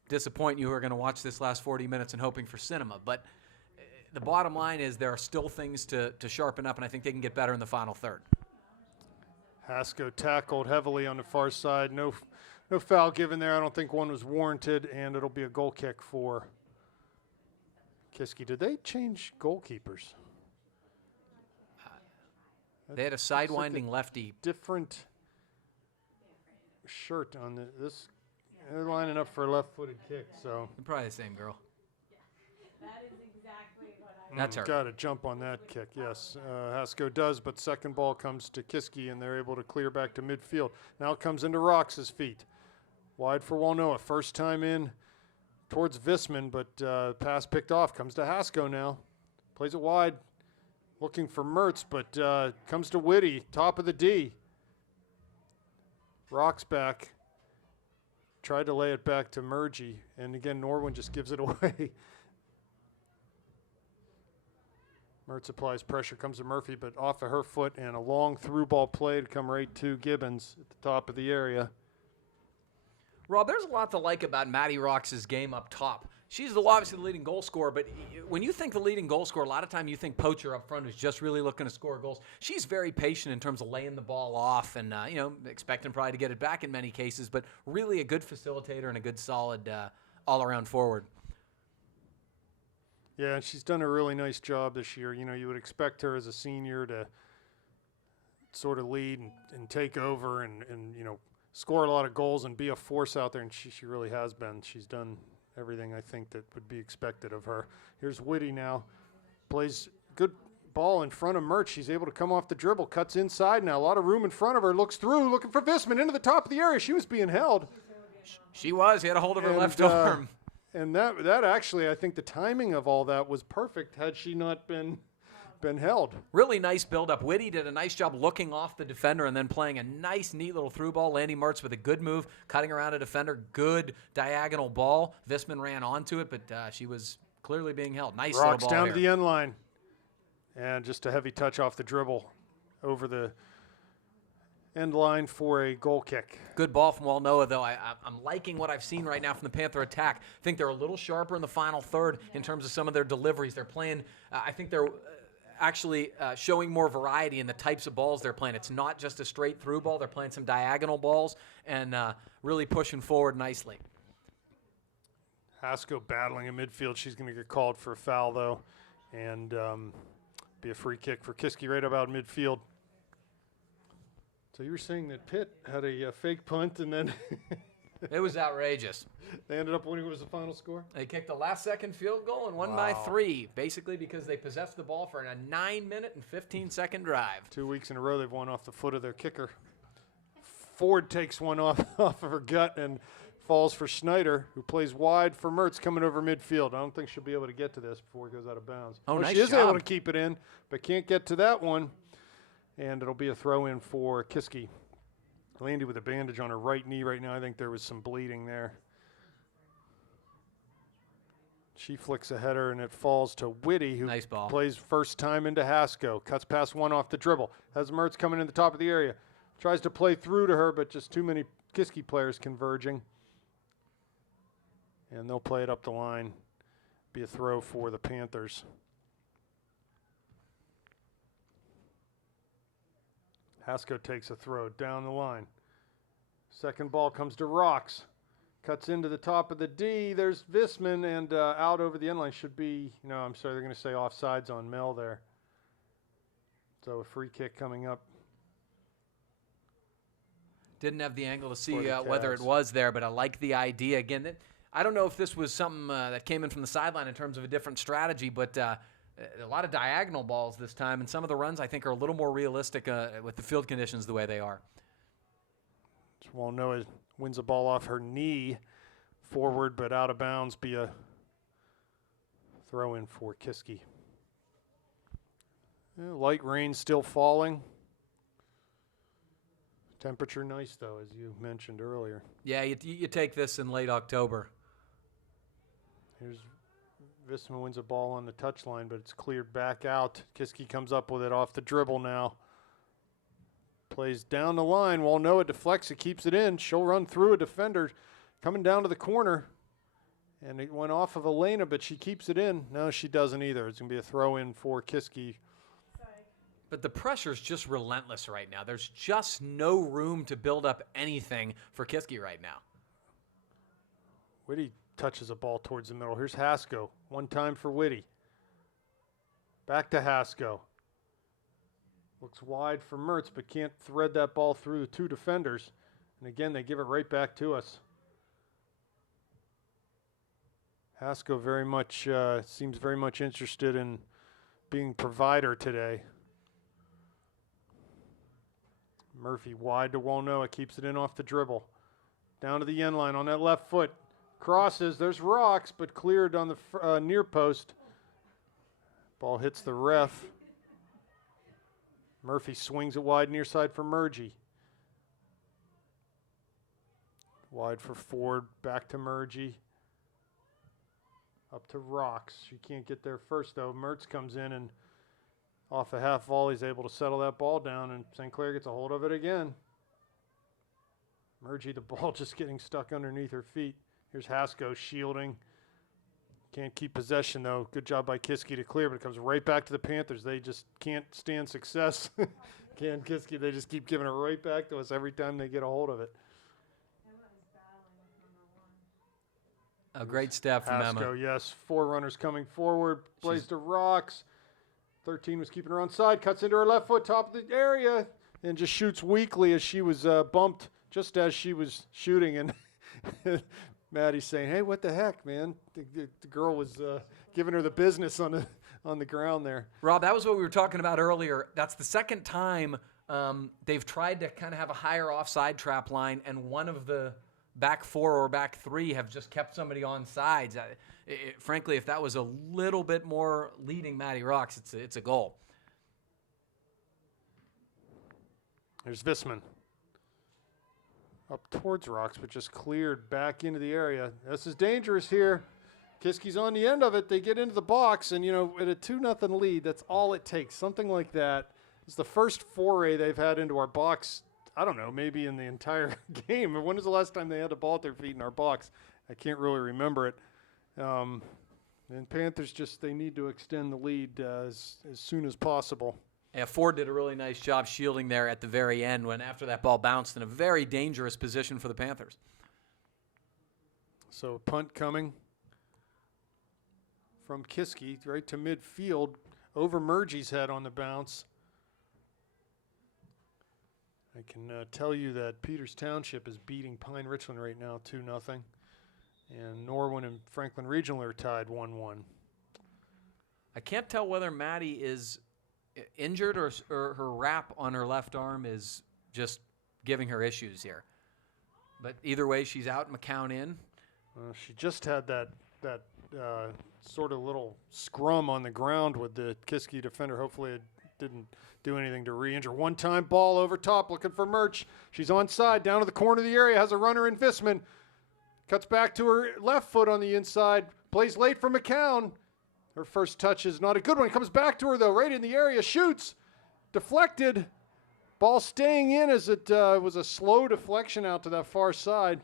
disappoint you who are going to watch this last 40 minutes and hoping for cinema, but the bottom line is there are still things to sharpen up, and I think they can get better in the final third. Hasko tackled heavily on the far side. No foul given there. I don't think one was warranted, and it'll be a goal kick for Kiski. Did they change goalkeepers? They had a sidewinding lefty. Different shirt on this. They're lining up for a left-footed kick, so. Probably the same girl. That is exactly what I That's her. Got to jump on that kick, yes. Hasko does, but second ball comes to Kiski, and they're able to clear back to midfield. Now it comes into Rox's feet. Wide for Walnoa. First time in towards Visman, but pass picked off. Comes to Hasko now. Plays it wide. Looking for Mertz, but comes to Whitty, top of the D. Rocks back. Tried to lay it back to Murgy, and again, Norwin just gives it away. Mertz applies pressure, comes to Murphy, but off of her foot, and a long through ball play to come right to Gibbons at the top of the area. Rob, there's a lot to like about Maddie Rox's game up top. She's obviously the leading goal scorer, but when you think the leading goal scorer, a lot of time you think poacher up front who's just really looking to score goals. She's very patient in terms of laying the ball off and, expecting probably to get it back in many cases, but really a good facilitator and a good solid all-around forward. Yeah, and she's done a really nice job this year. You would expect her as a senior to sort of lead and take over and score a lot of goals and be a force out there, and she really has been. She's done everything I think that would be expected of her. Here's Whitty now. Plays good ball in front of Mertz. She's able to come off the dribble, cuts inside now. A lot of room in front of her, looks through, looking for Visman into the top of the area. She was being held. She was. He had a hold of her left arm. And that actually, I think the timing of all that was perfect had she not been held. Really nice build-up. Whitty did a nice job looking off the defender and then playing a nice, neat little through ball. Landy Mertz with a good move, cutting around a defender. Good diagonal ball. Visman ran onto it, but she was clearly being held. Nice little Rocks ball down here. to the end line. And just a heavy touch off the dribble over the end line for a goal kick. Good ball from Walnoa, though. I'm liking what I've seen right now from the Panther attack. I think they're a little sharper in the final third in terms of some of their deliveries. They're playing, I think they're actually showing more variety in the types of balls they're playing. It's not just a straight through ball. They're playing some diagonal balls and really pushing forward nicely. Haskell battling in midfield. She's going to get called for a foul, though, and be a free kick for Kiski right about midfield. So you were saying that Pitt had a fake punt, and then It was outrageous. they ended up winning. What was the final score? They kicked the last-second field goal and won by 3, basically because they possessed the ball for a 9-minute and 15-second drive. 2 weeks in a row, they've won off the foot of their kicker. Ford takes one off of her gut and falls for Schneider, who plays wide for Mertz coming over midfield. I don't think she'll be able to get to this before it goes out of bounds. Oh, nice she is job. able to keep it in, but can't get to that one. And it'll be a throw-in for Kiski. Landy with a bandage on her right knee right now. I think there was some bleeding there. She flicks a header, and it falls to Whitty, who Nice ball. plays first time into Haskell. Cuts past one off the dribble. Has Mertz coming in the top of the area. Tries to play through to her, but just too many Kiski players converging. And they'll play it up the line. Be a throw for the Panthers. Haskell takes a throw down the line. Second ball comes to Rocks. Cuts into the top of the D. There's Visman, and out over the end line should be, no, I'm sorry, they're going to say offsides on Mel there. So a free kick coming up. Didn't have the angle to see For the whether it Cavs. was there, but I like the idea. Again, I don't know if this was something that came in from the sideline in terms of a different strategy, but a lot of diagonal balls this time, and some of the runs I think are a little more realistic with the field conditions the way they are. Walnoa wins a ball off her knee forward, but out of bounds. Be a throw in for Kiski. Yeah, light rain still falling. Temperature nice, though, as you mentioned earlier. Yeah, you take this in late October. Here's Visma wins a ball on the touchline, but it's cleared back out. Kiski comes up with it off the dribble now. Plays down the line. Walnoa deflects it, keeps it in. She'll run through a defender coming down to the corner. And it went off of Elena, but she keeps it in. No, she doesn't either. It's going to be a throw in for Kiski. But the pressure's just relentless right now. There's just no room to build up anything for Kiski right now. Whitty touches a ball towards the middle. Here's Haskell. One time for Whitty. Back to Haskell. Looks wide for Mertz, but can't thread that ball through the two defenders. And again, they give it right back to us. Haskell very much seems very much interested in being provider today. Murphy wide to Walnoa, keeps it in off the dribble. Down to the end line on that left foot. Crosses, there's Rocks, but cleared on the near post. Ball hits the ref. Murphy swings it wide near side for Murgy. Wide for Ford, back to Murgy. Up to Rocks. She can't get there first, though. Mertz comes in and off a half volley is able to settle that ball down, and St. Clair gets a hold of it again. Murgy, the ball just getting stuck underneath her feet. Here's Haskell shielding. Can't keep possession, though. Good job by Kiski to clear, but it comes right back to the Panthers. They just can't stand success. Can Kiski, they just keep giving it right back to us every time they get a hold of it. A great step from Haskell, Emma. yes. 4 runners coming forward. Plays to Rocks. 13 was keeping her on side. Cuts into her left foot, top of the area, and just shoots weakly as she was bumped just as she was shooting. And Maddie's saying, hey, what the heck, man? The girl was giving her the business on the ground there. Rob, that was what we were talking about earlier. That's the second time they've tried to kind of have a higher offside trap line, and one of the back 4 or back 3 have just kept somebody on sides. Frankly, if that was a little bit more leading Maddie Rocks, it's a goal. There's Visman. Up towards Rocks, but just cleared back into the area. This is dangerous here. Kiski's on the end of it. They get into the box, and, at a 2-0 lead, that's all it takes. Something like that. It's the first foray they've had into our box, I don't know, maybe in the entire game. When was the last time they had the ball at their feet in our box? I can't really remember it. And Panthers they need to extend the lead as soon as possible. Yeah, Ford did a really nice job shielding there at the very end when after that ball bounced in a very dangerous position for the Panthers. So punt coming from Kiski right to midfield over Murgy's head on the bounce. I can tell you that Peters Township is beating Pine Richland right now 2-0. And Norwin and Franklin Regional are tied 1-1. I can't tell whether Maddie is injured or her wrap on her left arm is just giving her issues here. But either way, she's out, McCown in. She just had that sort of little scrum on the ground with the Kiski defender. Hopefully it didn't do anything to re-injure. One-time ball over top, looking for Murch. She's onside, down to the corner of the area, has a runner in Visman. Cuts back to her left foot on the inside. Plays late for McCown. Her first touch is not a good one. Comes back to her, though, right in the area. Shoots. Deflected. Ball staying in as it was a slow deflection out to that far side.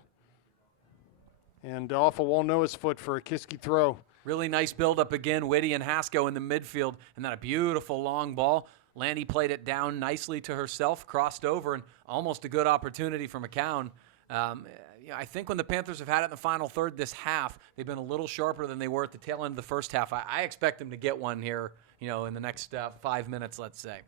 And off of Walnoa's foot for a Kiski throw. Really nice build-up again. Whitty and Haskell in the midfield. And then a beautiful long ball. Landy played it down nicely to herself, crossed over, and almost a good opportunity for McCown. I think when the Panthers have had it in the final third this half, they've been a little sharper than they were at the tail end of the first half. I expect them to get one here, in the next 5 minutes, let's say.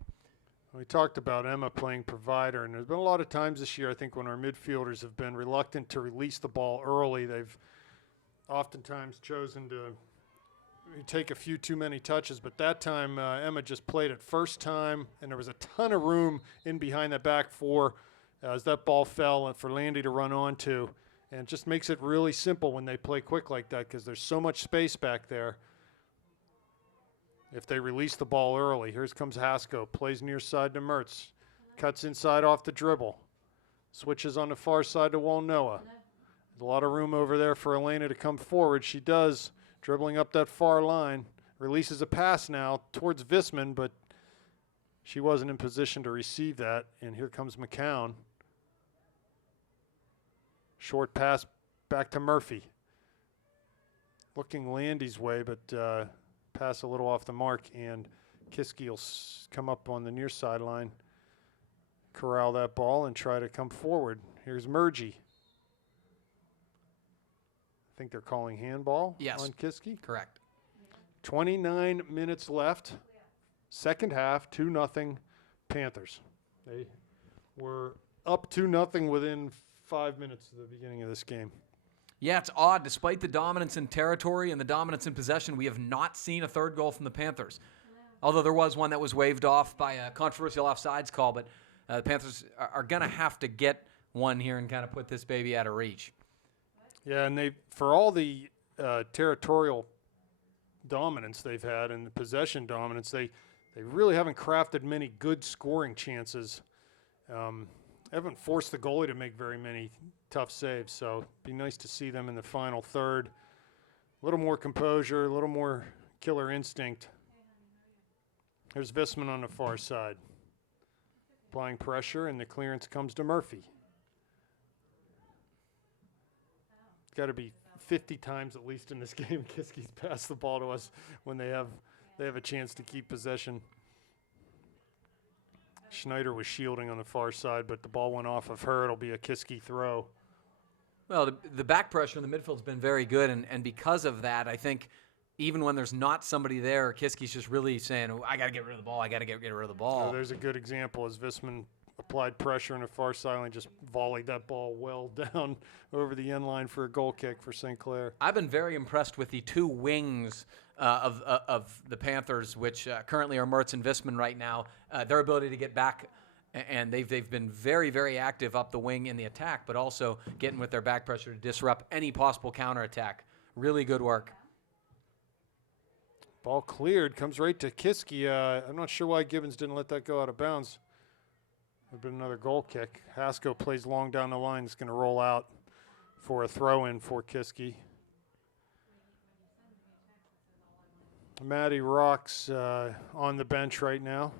We talked about Emma playing provider, and there's been a lot of times this year, I think, when our midfielders have been reluctant to release the ball early. They've oftentimes chosen to take a few too many touches, but that time Emma just played it first time, and there was a ton of room in behind that back four as that ball fell for Landy to run onto. And it just makes it really simple when they play quick like that because there's so much space back there if they release the ball early. Here comes Haskell, plays near side to Mertz, cuts inside off the dribble, switches on the far side to Walnoa. There's a lot of room over there for Elena to come forward. She does, dribbling up that far line, releases a pass now towards Visman, but she wasn't in position to receive that. And here comes McCown. Short pass back to Murphy. Looking Landy's way, but pass a little off the mark, and Kiski will come up on the near sideline, corral that ball, and try to come forward. Here's Murgy. I think they're calling handball on Kiski. Correct. 29 minutes left. Second half, 2-0 Panthers. They were up 2-0 within 5 minutes of the beginning of this game. Yeah, it's odd. Despite the dominance in territory and the dominance in possession, we have not seen a third goal from the Panthers. Although there was one that was waved off by a controversial offsides call, but the Panthers are going to have to get one here and kind of put this baby out of reach. Yeah, and for all the territorial dominance they've had and the possession dominance, they really haven't crafted many good scoring chances. Haven't forced the goalie to make very many tough saves, so it'd be nice to see them in the final third. A little more composure, a little more killer instinct. There's Visman on the far side. Applying pressure, and the clearance comes to Murphy. It's got to be 50 times at least in this game Kiski's passed the ball to us when they have a chance to keep possession. Schneider was shielding on the far side, but the ball went off of her. It'll be a Kiski throw. Well, the back pressure in the midfield's been very good, and because of that, I think even when there's not somebody there, Kiski's just really saying, I got to get rid of the ball, I got to get rid of the ball. There's a good example as Visman applied pressure on the far sideline, just volleyed that ball well down over the end line for a goal kick for St. Clair. I've been very impressed with the two wings of the Panthers, which currently are Mertz and Visman right now. Their ability to get back, and they've been very, very active up the wing in the attack, but also getting with their back pressure to disrupt any possible counterattack. Really good work. Ball cleared, comes right to Kiski. I'm not sure why Gibbons didn't let that go out of bounds. Would have been another goal kick. Haskell plays long down the line. It's going to roll out for a throw-in for Kiski. Maddie Rock's on the bench right now.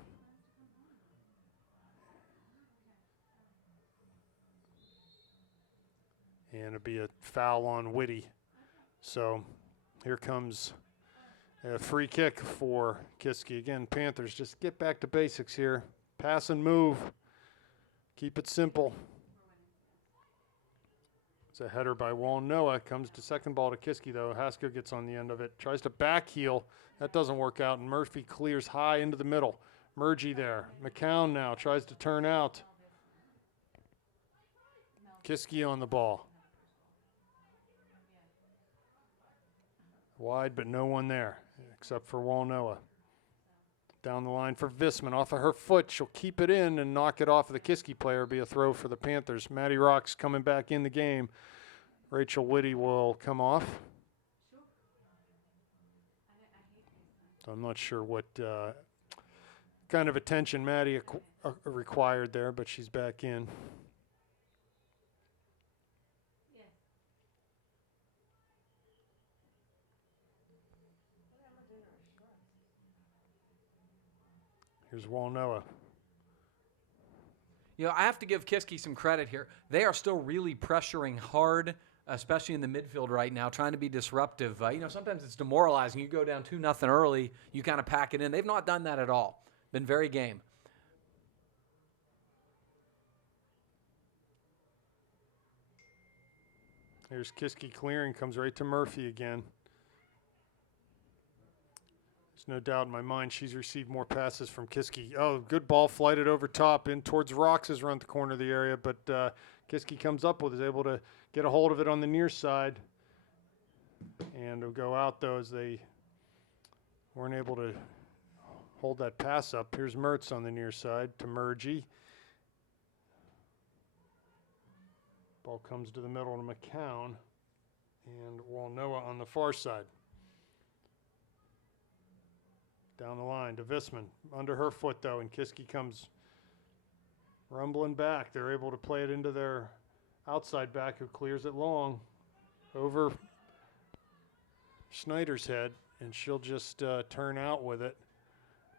and it'll be a foul on Whitty. So here comes a free kick for Kiski. Again, Panthers, just get back to basics here. Pass and move. Keep it simple. It's a header by Walnoa. Comes to second ball to Kiski, though. Haskell gets on the end of it. Tries to back heel. That doesn't work out, and Murphy clears high into the middle. Murgy there. McCown now tries to turn out. Kiski on the ball. Wide, but no one there, except for Walnoa. Down the line for Visman. Off of her foot, she'll keep it in and knock it off of the Kiski player. It'll be a throw for the Panthers. Maddie Rocks coming back in the game. Rachel Whitty will come off. So I'm not sure what kind of attention Maddie required there, but she's back in. Here's Walnoa. You know, I have to give Kiski some credit here. They are still really pressuring hard, especially in the midfield right now, trying to be disruptive. You know, sometimes it's demoralizing. You go down 2-0 early, you kind of pack it in. They've not done that at all. Been very game. Here's Kiski clearing, comes right to Murphy again. There's no doubt in my mind she's received more passes from Kiski. Oh, good ball flighted over top in towards Rocks has run the corner of the area, but Kiski comes up with, is able to get a hold of it on the near side. And it'll go out, though, as they weren't able to hold that pass up. Here's Mertz on the near side to Murgy. Ball comes to the middle to McCown. And Walnoa on the far side. Down the line to Visman. Under her foot, though, and Kiski comes rumbling back. They're able to play it into their outside back, who clears it long over Schneider's head, and she'll just turn out with it.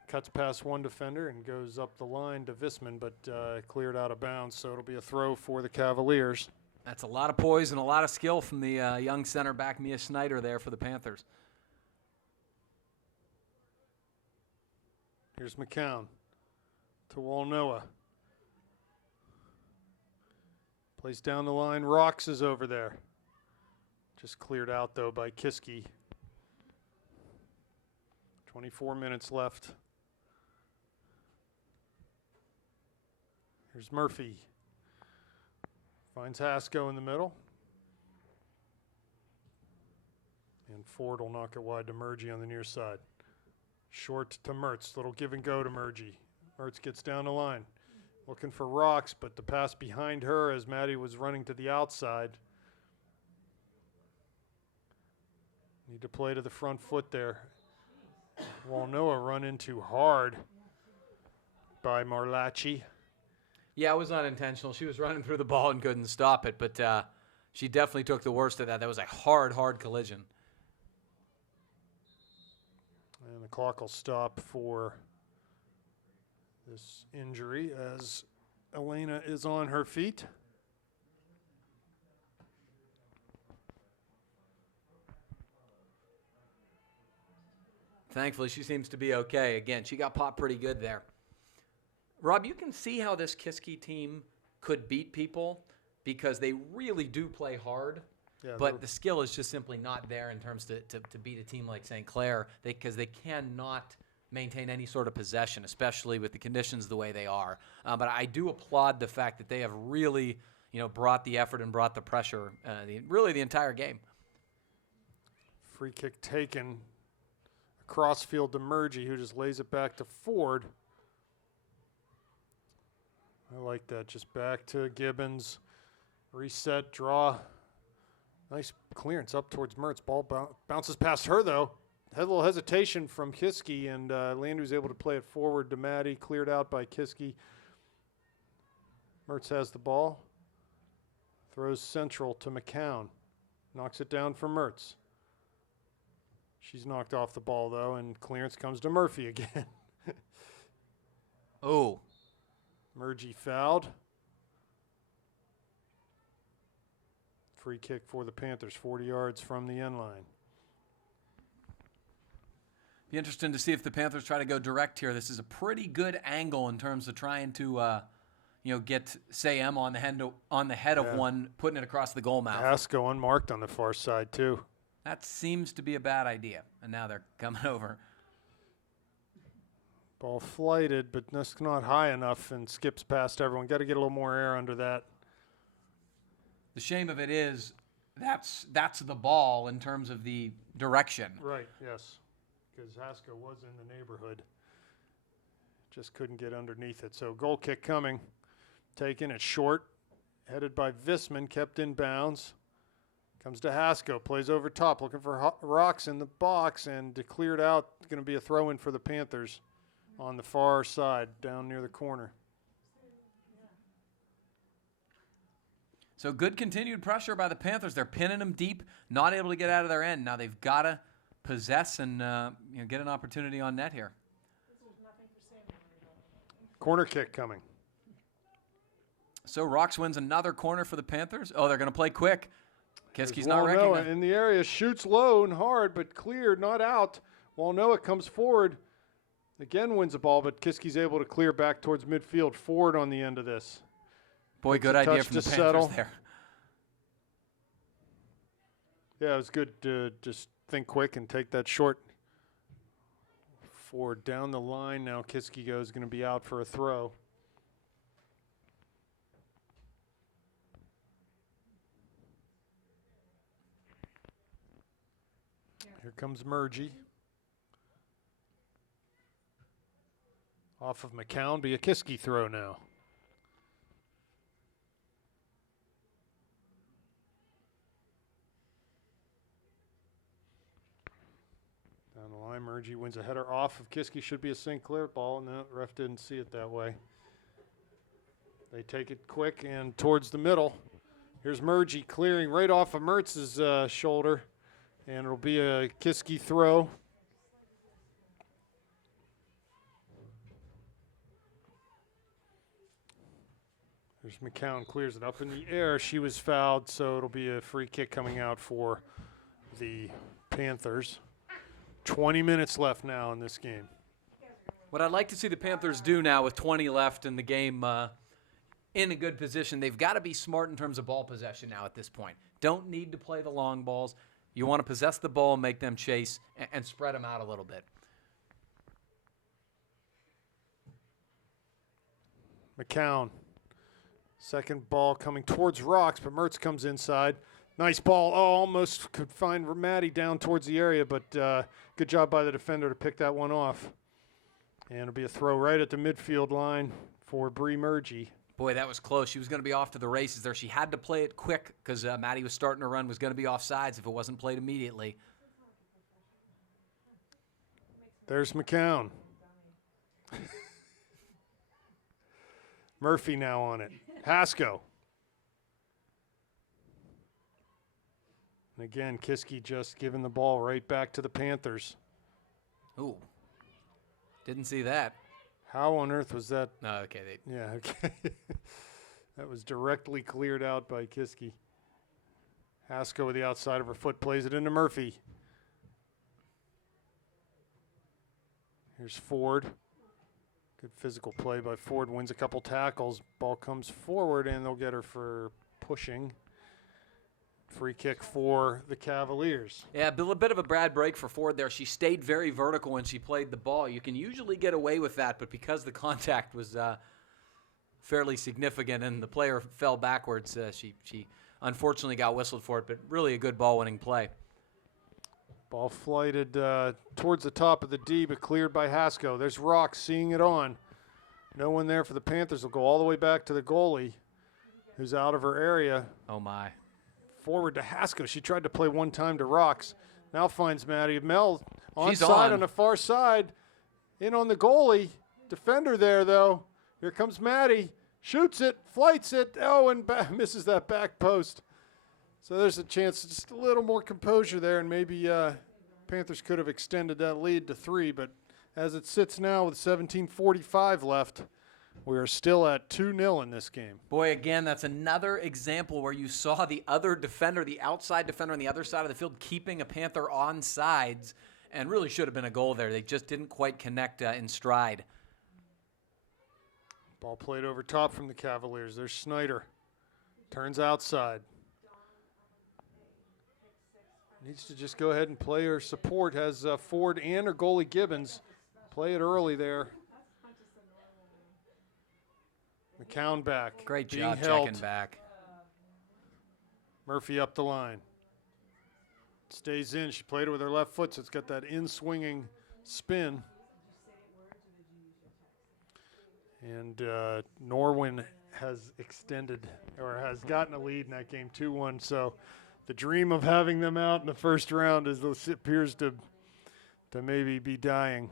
Cuts past one defender and goes up the line to Visman, but cleared out of bounds, so it'll be a throw for the Cavaliers. That's a lot of poise and a lot of skill from the young center back, Mia Schneider, there for the Panthers. Here's McCown to Walnoa. Plays down the line. Rocks is over there. Just cleared out, though, by Kiski. 24 minutes left. Here's Murphy. Finds Haskell in the middle. And Ford will knock it wide to Murgy on the near side. Short to Mertz. Little give and go to Murgy. Mertz gets down the line. Looking for Rocks, but the pass behind her as Maddie was running to the outside. Need to play to the front foot there. Walnoa run into hard by Marlacci. Yeah, it was not intentional. She was running through the ball and couldn't stop it, but she definitely took the worst of that. That was a hard collision. And the clock will stop for this injury as Elena is on her feet. Thankfully, she seems to be okay. Again, she got popped pretty good there. Rob, you can see how this Kiski team could beat people because they really do play hard. Yeah, but the skill is just simply not there in terms to beat a team like St. Clair because they cannot maintain any sort of possession, especially with the conditions the way they are. But I do applaud the fact that they have really, brought the effort and brought the pressure really the entire game. Free kick taken across field to Murgy, who just lays it back to Ford. I like that. Just back to Gibbons. Reset, draw. Nice clearance up towards Mertz. Ball bounces past her, though. Had a little hesitation from Kiski, and Landry's able to play it forward to Maddie. Cleared out by Kiski. Mertz has the ball. Throws central to McCown. Knocks it down for Mertz. She's knocked off the ball, though, and clearance comes to Murphy again. Free kick for the Panthers, 40 yards from the end line. Be interesting to see if the Panthers try to go direct here. This is a pretty good angle in terms of trying to, get Sam on the head of one, putting it across the goal mouth. Hasko unmarked on the far side too. That seems to be a bad idea, and now they're coming over. Ball flighted, but that's not high enough and skips past everyone. Got to get a little more air under that. The shame of it is that's the ball in terms of the direction. Right, yes, because Hasko was in the neighborhood. Just couldn't get underneath it. So goal kick coming. Taken it short. Headed by Visman, kept in bounds. Comes to Hasko, plays over top, looking for rocks in the box, and cleared out. Going to be a throw-in for the Panthers on the far side, down near the corner. So good continued pressure by the Panthers. They're pinning them deep, not able to get out of their end. Now they've got to possess and get an opportunity on net here. Corner kick coming. So Rocks wins another corner for the Panthers. Oh, they're going to play quick. Kiski's not recognized. In the area, shoots low and hard, but cleared, not out. Walnoa comes forward. Again wins the ball, but Kiski's able to clear back towards midfield. Ford on the end of this. Boy, good idea from the Panthers there. Yeah, it was good to just think quick and take that short. Ford down the line now. Kiski goes going to be out for a throw. Here comes Murgy. Off of McCown, be a Kiski throw now. Down the line, Murgy wins a header off of Kiski. Should be a St. Clair ball, and the ref didn't see it that way. They take it quick and towards the middle. Here's Murgy clearing right off of Mertz's shoulder, and it'll be a Kiski throw. There's McCown, clears it up in the air. She was fouled, so it'll be a free kick coming out for the Panthers. 20 minutes left now in this game. What I'd like to see the Panthers do now with 20 left in the game in a good position, they've got to be smart in terms of ball possession now at this point. Don't need to play the long balls. You want to possess the ball, make them chase, and spread them out a little bit. McCown. Second ball coming towards Rocks, but Mertz comes inside. Nice ball. Oh, almost could find Matty down towards the area, but good job by the defender to pick that one off. And it'll be a throw right at the midfield line for Bree Murgy. Boy, that was close. She was going to be off to the races there. She had to play it quick because Matty was starting to run, was going to be offsides if it wasn't played immediately. There's McCown. Murphy now on it. Hasko. And again, Kiski just giving the ball right back to the Panthers. Ooh. Didn't see that. How on earth was that? No, okay. Yeah, okay. That was directly cleared out by Kiski. Hasko with the outside of her foot plays it into Murphy. Here's Ford. Good physical play by Ford. Wins a couple tackles. Ball comes forward, and they'll get her for pushing. Free kick for the Cavaliers. Yeah, a bit of a bad break for Ford there. She stayed very vertical when she played the ball. You can usually get away with that, but because the contact was fairly significant and the player fell backwards, she unfortunately got whistled for it, but really a good ball-winning play. Ball flighted towards the top of the D, but cleared by Hasko. There's Rocks seeing it on. No one there for the Panthers. Will go all the way back to the goalie, who's out of her area. Oh, my. Forward to Hasko. She tried to play one time to Rocks. Now finds Maddie. Mel She's onside on the far side. In on the goalie. Defender there, though. Here comes Maddie. Shoots it, flights it. Oh, and misses that back post. So there's a chance, just a little more composure there, and maybe Panthers could have extended that lead to 3. But as it sits now with 17:45 left, We are still at 2-0 in this game. Boy, again, that's another example where you saw the other defender, the outside defender on the other side of the field, keeping a Panther on sides, and really should have been a goal there. They just didn't quite connect in stride. Ball played over top from the Cavaliers. There's Snyder. Turns outside. Needs to just go ahead and play her support. Has Ford and her goalie Gibbons. Play it early there. McCown back. Great being job held. checking back. Murphy up the line. Stays in. She played it with her left foot, so it's got that in-swinging spin. And Norwin has extended or has gotten a lead in that game 2-1. So the dream of having them out in the first round appears to maybe be dying.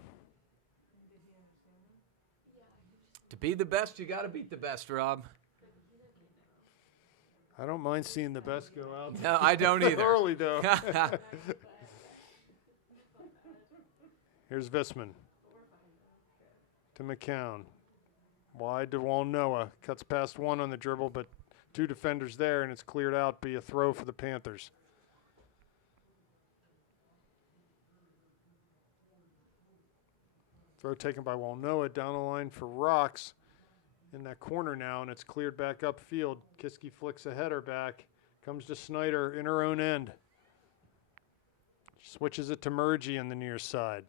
To be the best, you got to beat the best, Rob. I don't mind seeing the best go out. No, I don't either. Early, though. Here's Visman. To McCown. Wide to Walnoa. Cuts past one on the dribble, but two defenders there, and it's cleared out. Be a throw for the Panthers. Throw taken by Walnoa down the line for Rocks in that corner now, and it's cleared back upfield. Kiski flicks a header back. Comes to Snyder in her own end. Switches it to Murgy on the near side.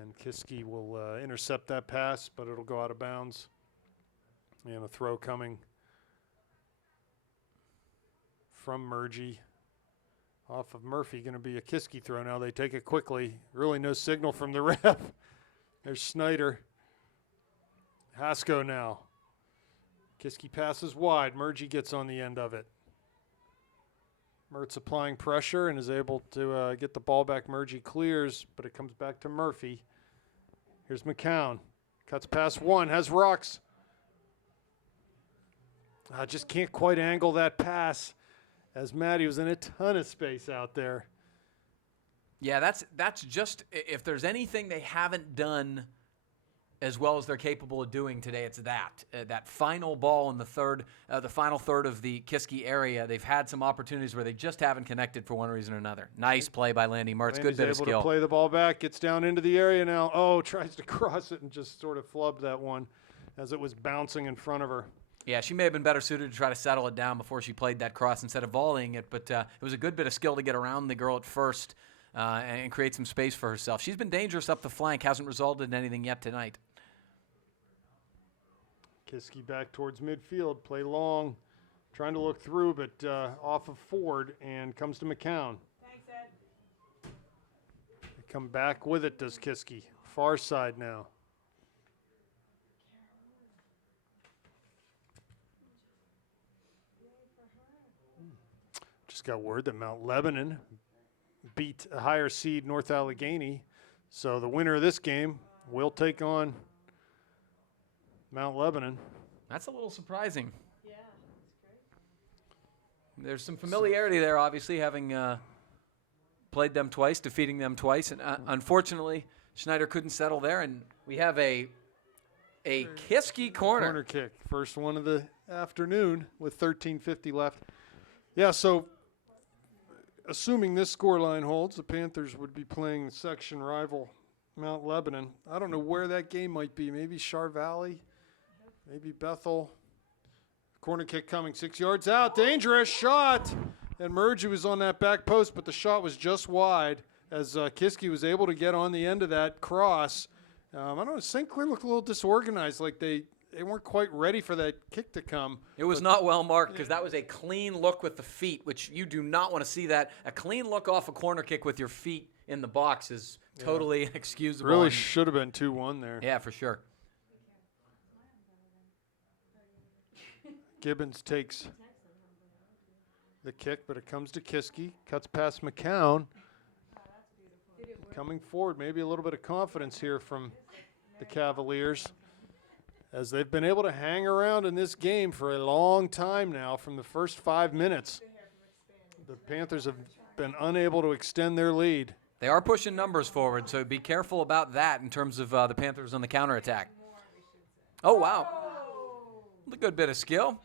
And Kiski will intercept that pass, but it'll go out of bounds. And a throw coming from Murgy. Off of Murphy, going to be a Kiski throw now. They take it quickly. Really no signal from the ref. There's Snyder. Hasko now. Kiski passes wide. Murgy gets on the end of it. Mertz applying pressure and is able to get the ball back. Murgy clears, but it comes back to Murphy. Here's McCown. Cuts past one. Has Rocks. Just can't quite angle that pass. As Maddie was in a ton of space out there. Yeah, that's just, if there's anything they haven't done as well as they're capable of doing today, it's that final ball in the final third of the Kiski area. They've had some opportunities where they just haven't connected for one reason or another. Nice play by Landy Mertz. Good bit of skill. Able to play the ball back, gets down into the area now. Oh, tries to cross it and just sort of flubbed that one as it was bouncing in front of her. Yeah, she may have been better suited to try to settle it down before she played that cross instead of volleying it, but it was a good bit of skill to get around the girl at first and create some space for herself. She's been dangerous up the flank, hasn't resulted in anything yet tonight. Kiski back towards midfield, play long, trying to look through, but off of Ford and comes to McCown. Thanks, Ed. They come back with it, does Kiski. Far side now. Just got word that Mount Lebanon beat a higher seed North Allegheny. So the winner of this game will take on Mount Lebanon. That's a little surprising. Yeah, that's great. There's some familiarity there, obviously, having played them twice, defeating them twice. And unfortunately, Schneider couldn't settle there, and we have a Kiski corner. Corner kick. First one of the afternoon with 13:50 left. Yeah, so assuming this scoreline holds, the Panthers would be playing the section rival Mount Lebanon. I don't know where that game might be. Maybe Char Valley, maybe Bethel. Corner kick coming 6 yards out. Dangerous shot. And Murgy was on that back post, but the shot was just wide as Kiski was able to get on the end of that cross. I don't know, St. Clair looked a little disorganized, like they weren't quite ready for that kick to come. It was not well marked because that was a clean look with the feet, which you do not want to see that. A clean look off a corner kick with your feet in the box is totally inexcusable. Really should have been 2-1 there. Yeah, for sure. Gibbons takes the kick, but it comes to Kiski. Cuts past McCown. Coming forward, maybe a little bit of confidence here from the Cavaliers, as they've been able to hang around in this game for a long time now. From the first 5 minutes, the Panthers have been unable to extend their lead. They are pushing numbers forward, so be careful about that in terms of the Panthers on the counterattack. Oh, wow. A good bit of skill.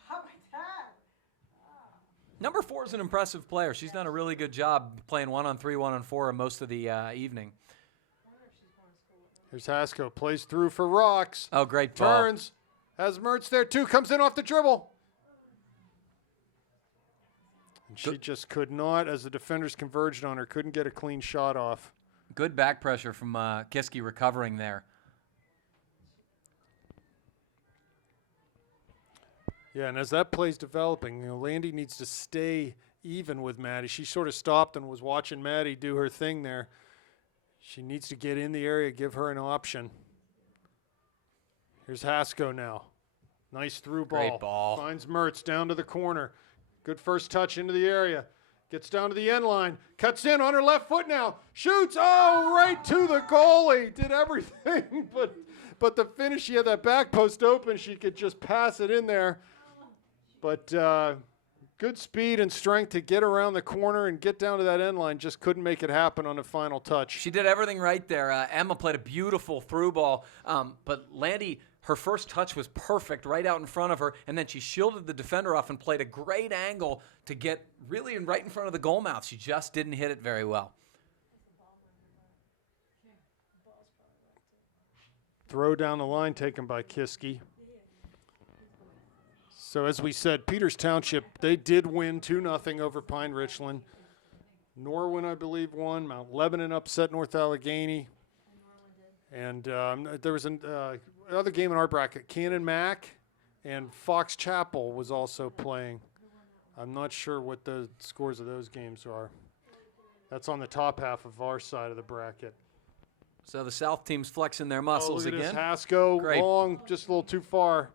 Number 4 is an impressive player. She's done a really good job playing 1-on-3, 1-on-4 most of the evening. Here's Haskell. Plays through for Rocks. Oh, great ball. Turns. Has Mertz there, too. Comes in off the dribble. And she just could not, as the defenders converged on her, couldn't get a clean shot off. Good back pressure from Kiski recovering there. Yeah, and as that play's developing, Landy needs to stay even with Maddie. She sort of stopped and was watching Maddie do her thing there. She needs to get in the area, give her an option. Here's Haskell now. Nice through ball. Great ball. Finds Mertz down to the corner. Good first touch into the area. Gets down to the end line. Cuts in on her left foot now. Shoots. Oh, right to the goalie. Did everything. But the finish, she had that back post open. She could just pass it in there. But good speed and strength to get around the corner and get down to that end line. Just couldn't make it happen on the final touch. She did everything right there. Emma played a beautiful through ball. But Landy, her first touch was perfect right out in front of her. And then she shielded the defender off and played a great angle to get really right in front of the goal mouth. She just didn't hit it very well. Throw down the line taken by Kiski. So as we said, Peters Township, they did win 2-0 over Pine Richland. Norwin, I believe, won. Mount Lebanon upset North Allegheny. And there was another game in our bracket. Cannon Mac and Fox Chapel was also playing. I'm not sure what the scores of those games are. That's on the top half of our side of the bracket. So the South team's flexing their muscles look at again. this. Haskell, Great. long, just a little too far.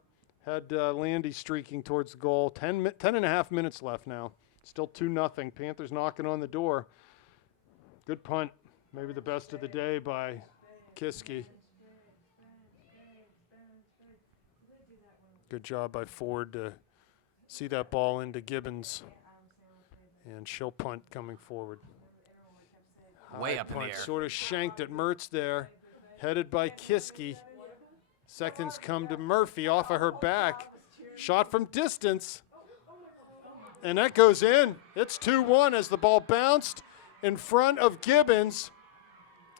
Had Landy streaking towards the goal. 10 and a half minutes left now. Still 2-0. Panthers knocking on the door. Good punt. Maybe the best of the day by Kiski. Good job by Ford to see that ball into Gibbons. And she'll punt coming forward. Way High up in the punt, air. sort of shanked at Mertz there. Headed by Kiski. Seconds come to Murphy off of her back. Shot from distance. And that goes in. It's 2-1 as the ball bounced in front of Gibbons.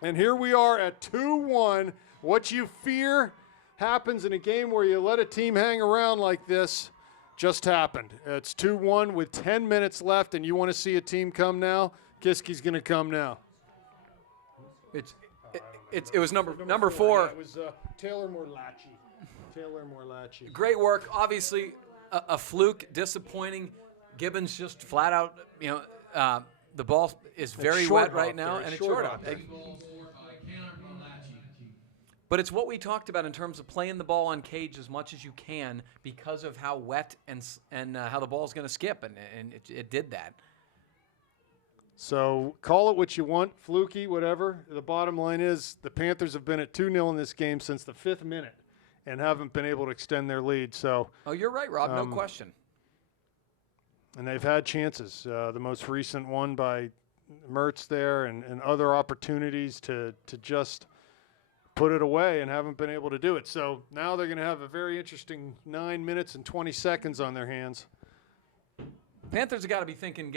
And here we are at 2-1. What you fear happens in a game where you let a team hang around like this just happened. It's 2-1 with 10 minutes left, and you want to see a team come now? Kiski's going to come now. It was number 4. It was Taylor Morlacci. Great work. Obviously, a fluke, disappointing. Gibbons just flat out, the ball is very wet right now, and it's short up. But it's what we talked about in terms of playing the ball on cage as much as you can because of how wet and how the ball's going to skip, and it did that. So call it what you want, fluky, whatever. The bottom line is the Panthers have been at 2-0 in this game since the 5th minute and haven't been able to extend their lead. So, oh, you're right, Rob. No question. And they've had chances. The most recent one by Mertz there and other opportunities to just put it away and haven't been able to do it. So now they're going to have a very interesting 9 minutes and 20 seconds on their hands. Panthers have got to be thinking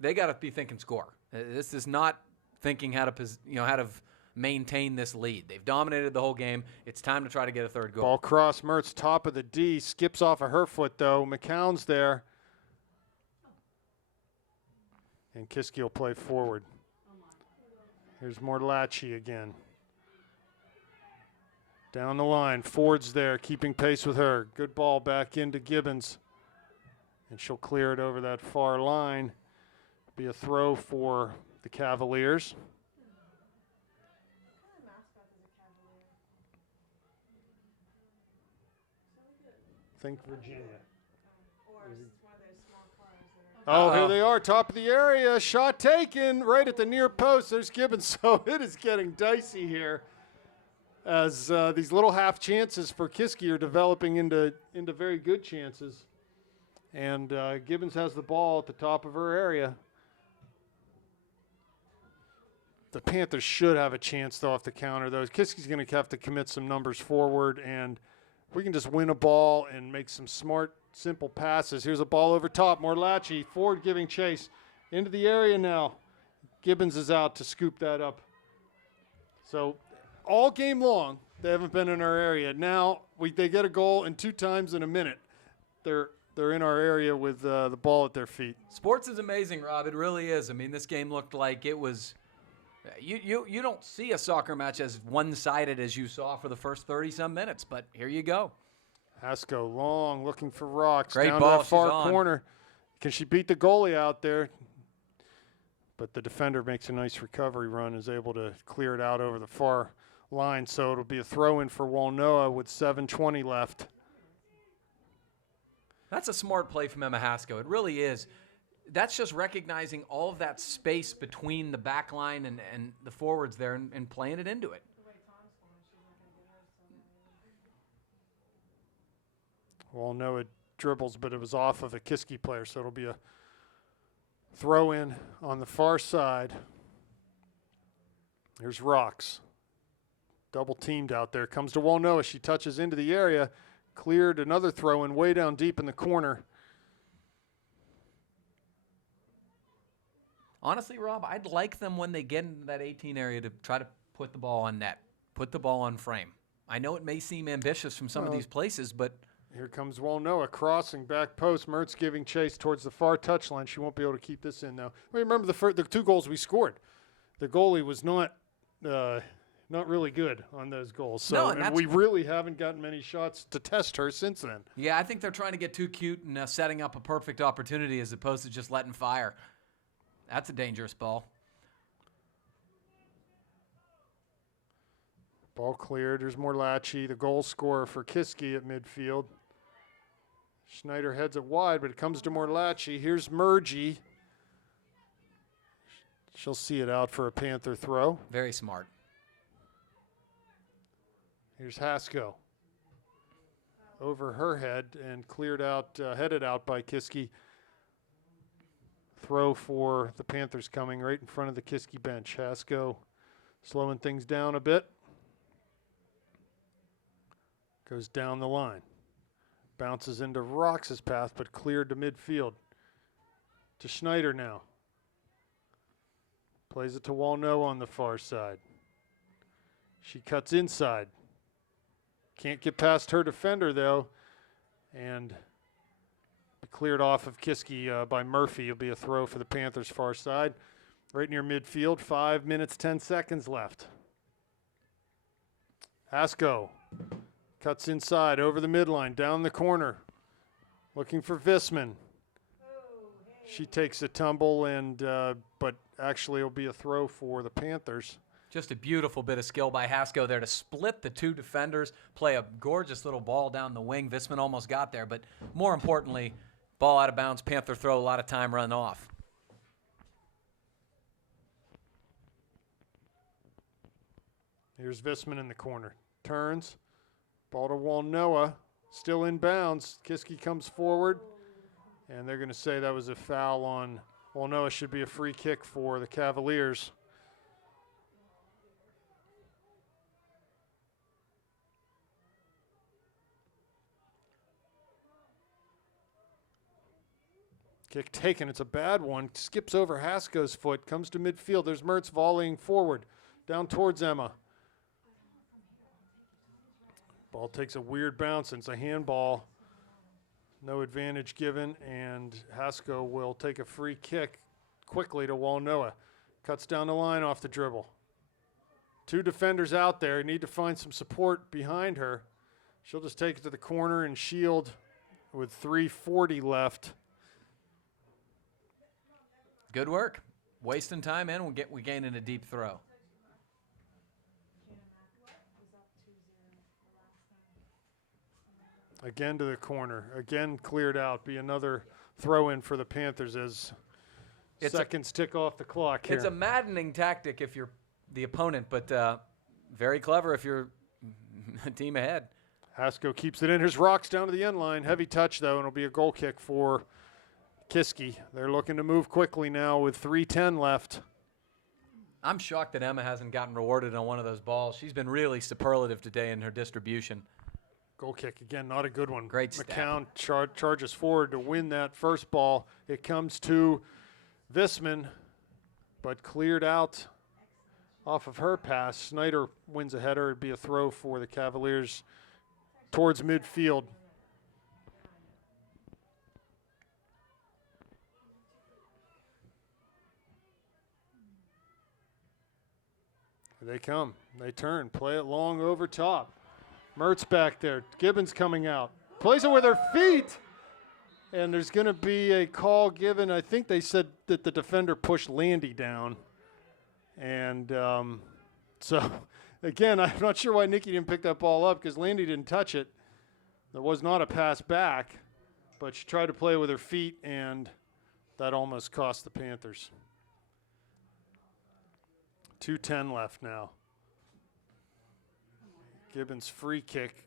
they got to be thinking score. This is not thinking how to maintain this lead. They've dominated the whole game. It's time to try to get a third goal. Ball cross, Mertz, top of the D, skips off of her foot though. McCown's there. And Kiski will play forward. Here's Morlacci again. Down the line, Ford's there, keeping pace with her. Good ball back into Gibbons. And she'll clear it over that far line. Be a throw for the Cavaliers. Think Virginia. Oh, here they are, top of the area. Shot taken right at the near post. There's Gibbons. So it is getting dicey here as these little half chances for Kiski are developing into very good chances. And Gibbons has the ball at the top of her area. the Panthers should have a chance though off the counter. Though Kiski's going to have to commit some numbers forward, and we can just win a ball and make some smart, simple passes. Here's a ball over top. Morlacci forward giving chase into the area now. Gibbons is out to scoop that up. So all game long, they haven't been in our area. Now they get a goal, and 2 times in a minute, they're in our area with the ball at their feet. Sports is amazing, Rob. It really is. I mean, this game looked like it was. You don't see a soccer match as one-sided as you saw for the first 30-some minutes, but here you go. Hasko long, looking for rocks. Great down ball, to that far she's on. corner. Can she beat the goalie out there? But the defender makes a nice recovery run, is able to clear it out over the far line. So it'll be a throw-in for Walnoa with 7:20 left. That's a smart play from Emma Hasko. It really is. That's just recognizing all of that space between the back line and the forwards there and playing it into it. Walnoa dribbles, but it was off of a Kiski player, so it'll be a throw-in on the far side. Here's Rocks. Double teamed out there. Comes to Walnoa. She touches into the area. Cleared another throw-in way down deep in the corner. Honestly, Rob, I'd like them when they get into that 18 area to try to put the ball on net, put the ball on frame. I know it may seem ambitious from some of these places, but Here comes Walnoa crossing back post. Mertz giving chase towards the far touchline. She won't be able to keep this in, though. Remember the 2 goals we scored. The goalie was not really good on those goals. So, No, and we really haven't gotten many shots to test her since then. yeah, I think they're trying to get too cute and setting up a perfect opportunity as opposed to just letting fire. That's a dangerous ball. Ball cleared. There's Morlacci, the goal scorer for Kiski at midfield. Schneider heads it wide, but it comes to Morlacci. Here's Murgy. She'll see it out for a Panther throw. Very smart. Here's Hasko. Over her head and cleared out, headed out by Kiski. Throw for the Panthers coming right in front of the Kiski bench. Hasko slowing things down a bit. Goes down the line. Bounces into Rox's path, but cleared to midfield. To Schneider now. Plays it to Walnoa on the far side. She cuts inside. Can't get past her defender, though. And cleared off of Kiski by Murphy. It'll be a throw for the Panthers' far side. Right near midfield. 5 minutes, 10 seconds left. Hasko cuts inside, over the midline, down the corner. Looking for Visman. She takes a tumble, and but actually it'll be a throw for the Panthers. Just a beautiful bit of skill by Hasko there to split the 2 defenders, play a gorgeous little ball down the wing. Visman almost got there, but more importantly, ball out of bounds, Panther throw, a lot of time run off. Here's Visman in the corner. Turns. Ball to Walnoa. Still in bounds. Kiski comes forward. And they're going to say that was a foul on Walnoa. Should be a free kick for the Cavaliers. Kick taken. It's a bad one. Skips over Hasko's foot. Comes to midfield. There's Mertz volleying forward. Down towards Emma. Ball takes a weird bounce, and it's a handball. No advantage given, and Hasko will take a free kick quickly to Walnoa. Cuts down the line off the dribble. 2 defenders out there. Need to find some support behind her. She'll just take it to the corner and shield with 3:40 left. Good work. Wasting time, and we gain in a deep throw. Again to the corner. Again cleared out. Be another throw in for the Panthers as seconds tick off the clock here. It's a maddening tactic if you're the opponent, but very clever if you're a team ahead. Hasko keeps it in. Here's Rocks down to the end line. Heavy touch, though, and it'll be a goal kick for Kiski. They're looking to move quickly now with 3:10 left. I'm shocked that Emma hasn't gotten rewarded on one of those balls. She's been really superlative today in her distribution. Goal kick again, not a good one. Great step. McCown charges forward to win that first ball. It comes to Visman, but cleared out off of her pass. Snyder wins a header. It'd be a throw for the Cavaliers towards midfield. Here they come. They turn. Play it long over top. Mertz back there. Gibbons coming out. Plays it with her feet. And there's going to be a call given. I think they said that the defender pushed Landy down. And so, again, I'm not sure why Nikki didn't pick that ball up because Landy didn't touch it. There was not a pass back, but she tried to play with her feet, and that almost cost the Panthers. 2:10 left now. Gibbons' free kick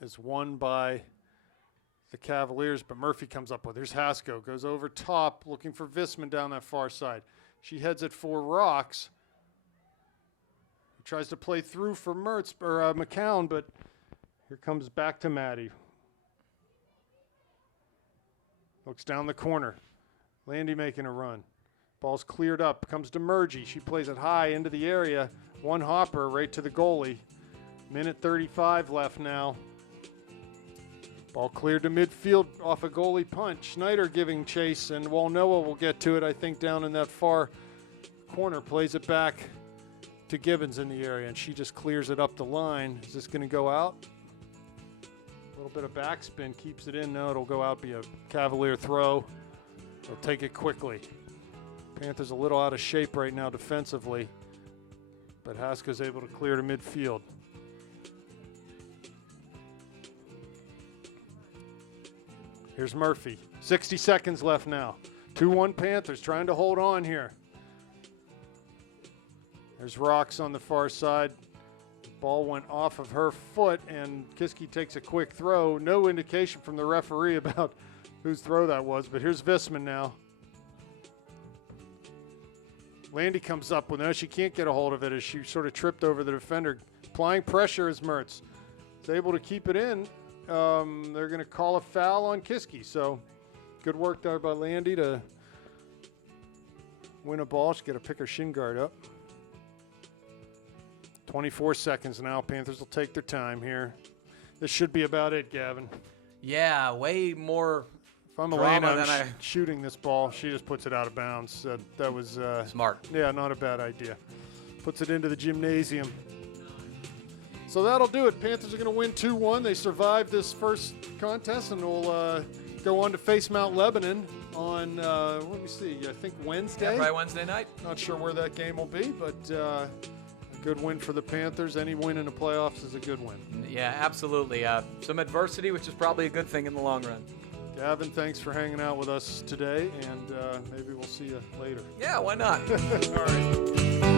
is won by the Cavaliers, but Murphy comes up with it. Here's Haskell, goes over top, looking for Visman down that far side. She heads it for Rocks. Tries to play through for Mertz or McCown, but here comes back to Maddie. Looks down the corner. Landy making a run. Ball's cleared up. Comes to Murgy. She plays it high into the area. One hopper right to the goalie. Minute 35 left now. Ball cleared to midfield off a goalie punch. Schneider giving chase, and Walnoa will get to it, I think, down in that far corner. Plays it back to Gibbons in the area, and she just clears it up the line. Is this going to go out? A little bit of backspin keeps it in. No, it'll go out, be a Cavalier throw. They'll take it quickly. Panthers a little out of shape right now defensively, but Haskell's able to clear to midfield. Here's Murphy. 60 seconds left now. 2-1 Panthers trying to hold on here. There's Rocks on the far side. The ball went off of her foot, and Kiski takes a quick throw. No indication from the referee about whose throw that was, but here's Visman now. Landy comes up with it. She can't get a hold of it as she sort of tripped over the defender. Applying pressure as Mertz is able to keep it in. They're going to call a foul on Kiski. So good work there by Landy to win a ball. She's got to pick her shin guard up. 24 seconds now. Panthers will take their time here. This should be about it, Gavin. Yeah, way more. If I'm drama Elena, than I'm shooting this ball. She just puts it out of bounds. That was Smart. Yeah, not a bad idea. Puts it into the gymnasium. So that'll do it. Panthers are going to win 2-1. They survived this first contest, and will go on to face Mount Lebanon on, let me see, I think Wednesday. Yeah, probably Wednesday night. Not sure where that game will be, but a good win for the Panthers. Any win in the playoffs is a good win. Yeah, absolutely. Some adversity, which is probably a good thing in the long run. Gavin, thanks for hanging out with us today, and maybe we'll see you later. Yeah, why not? All right.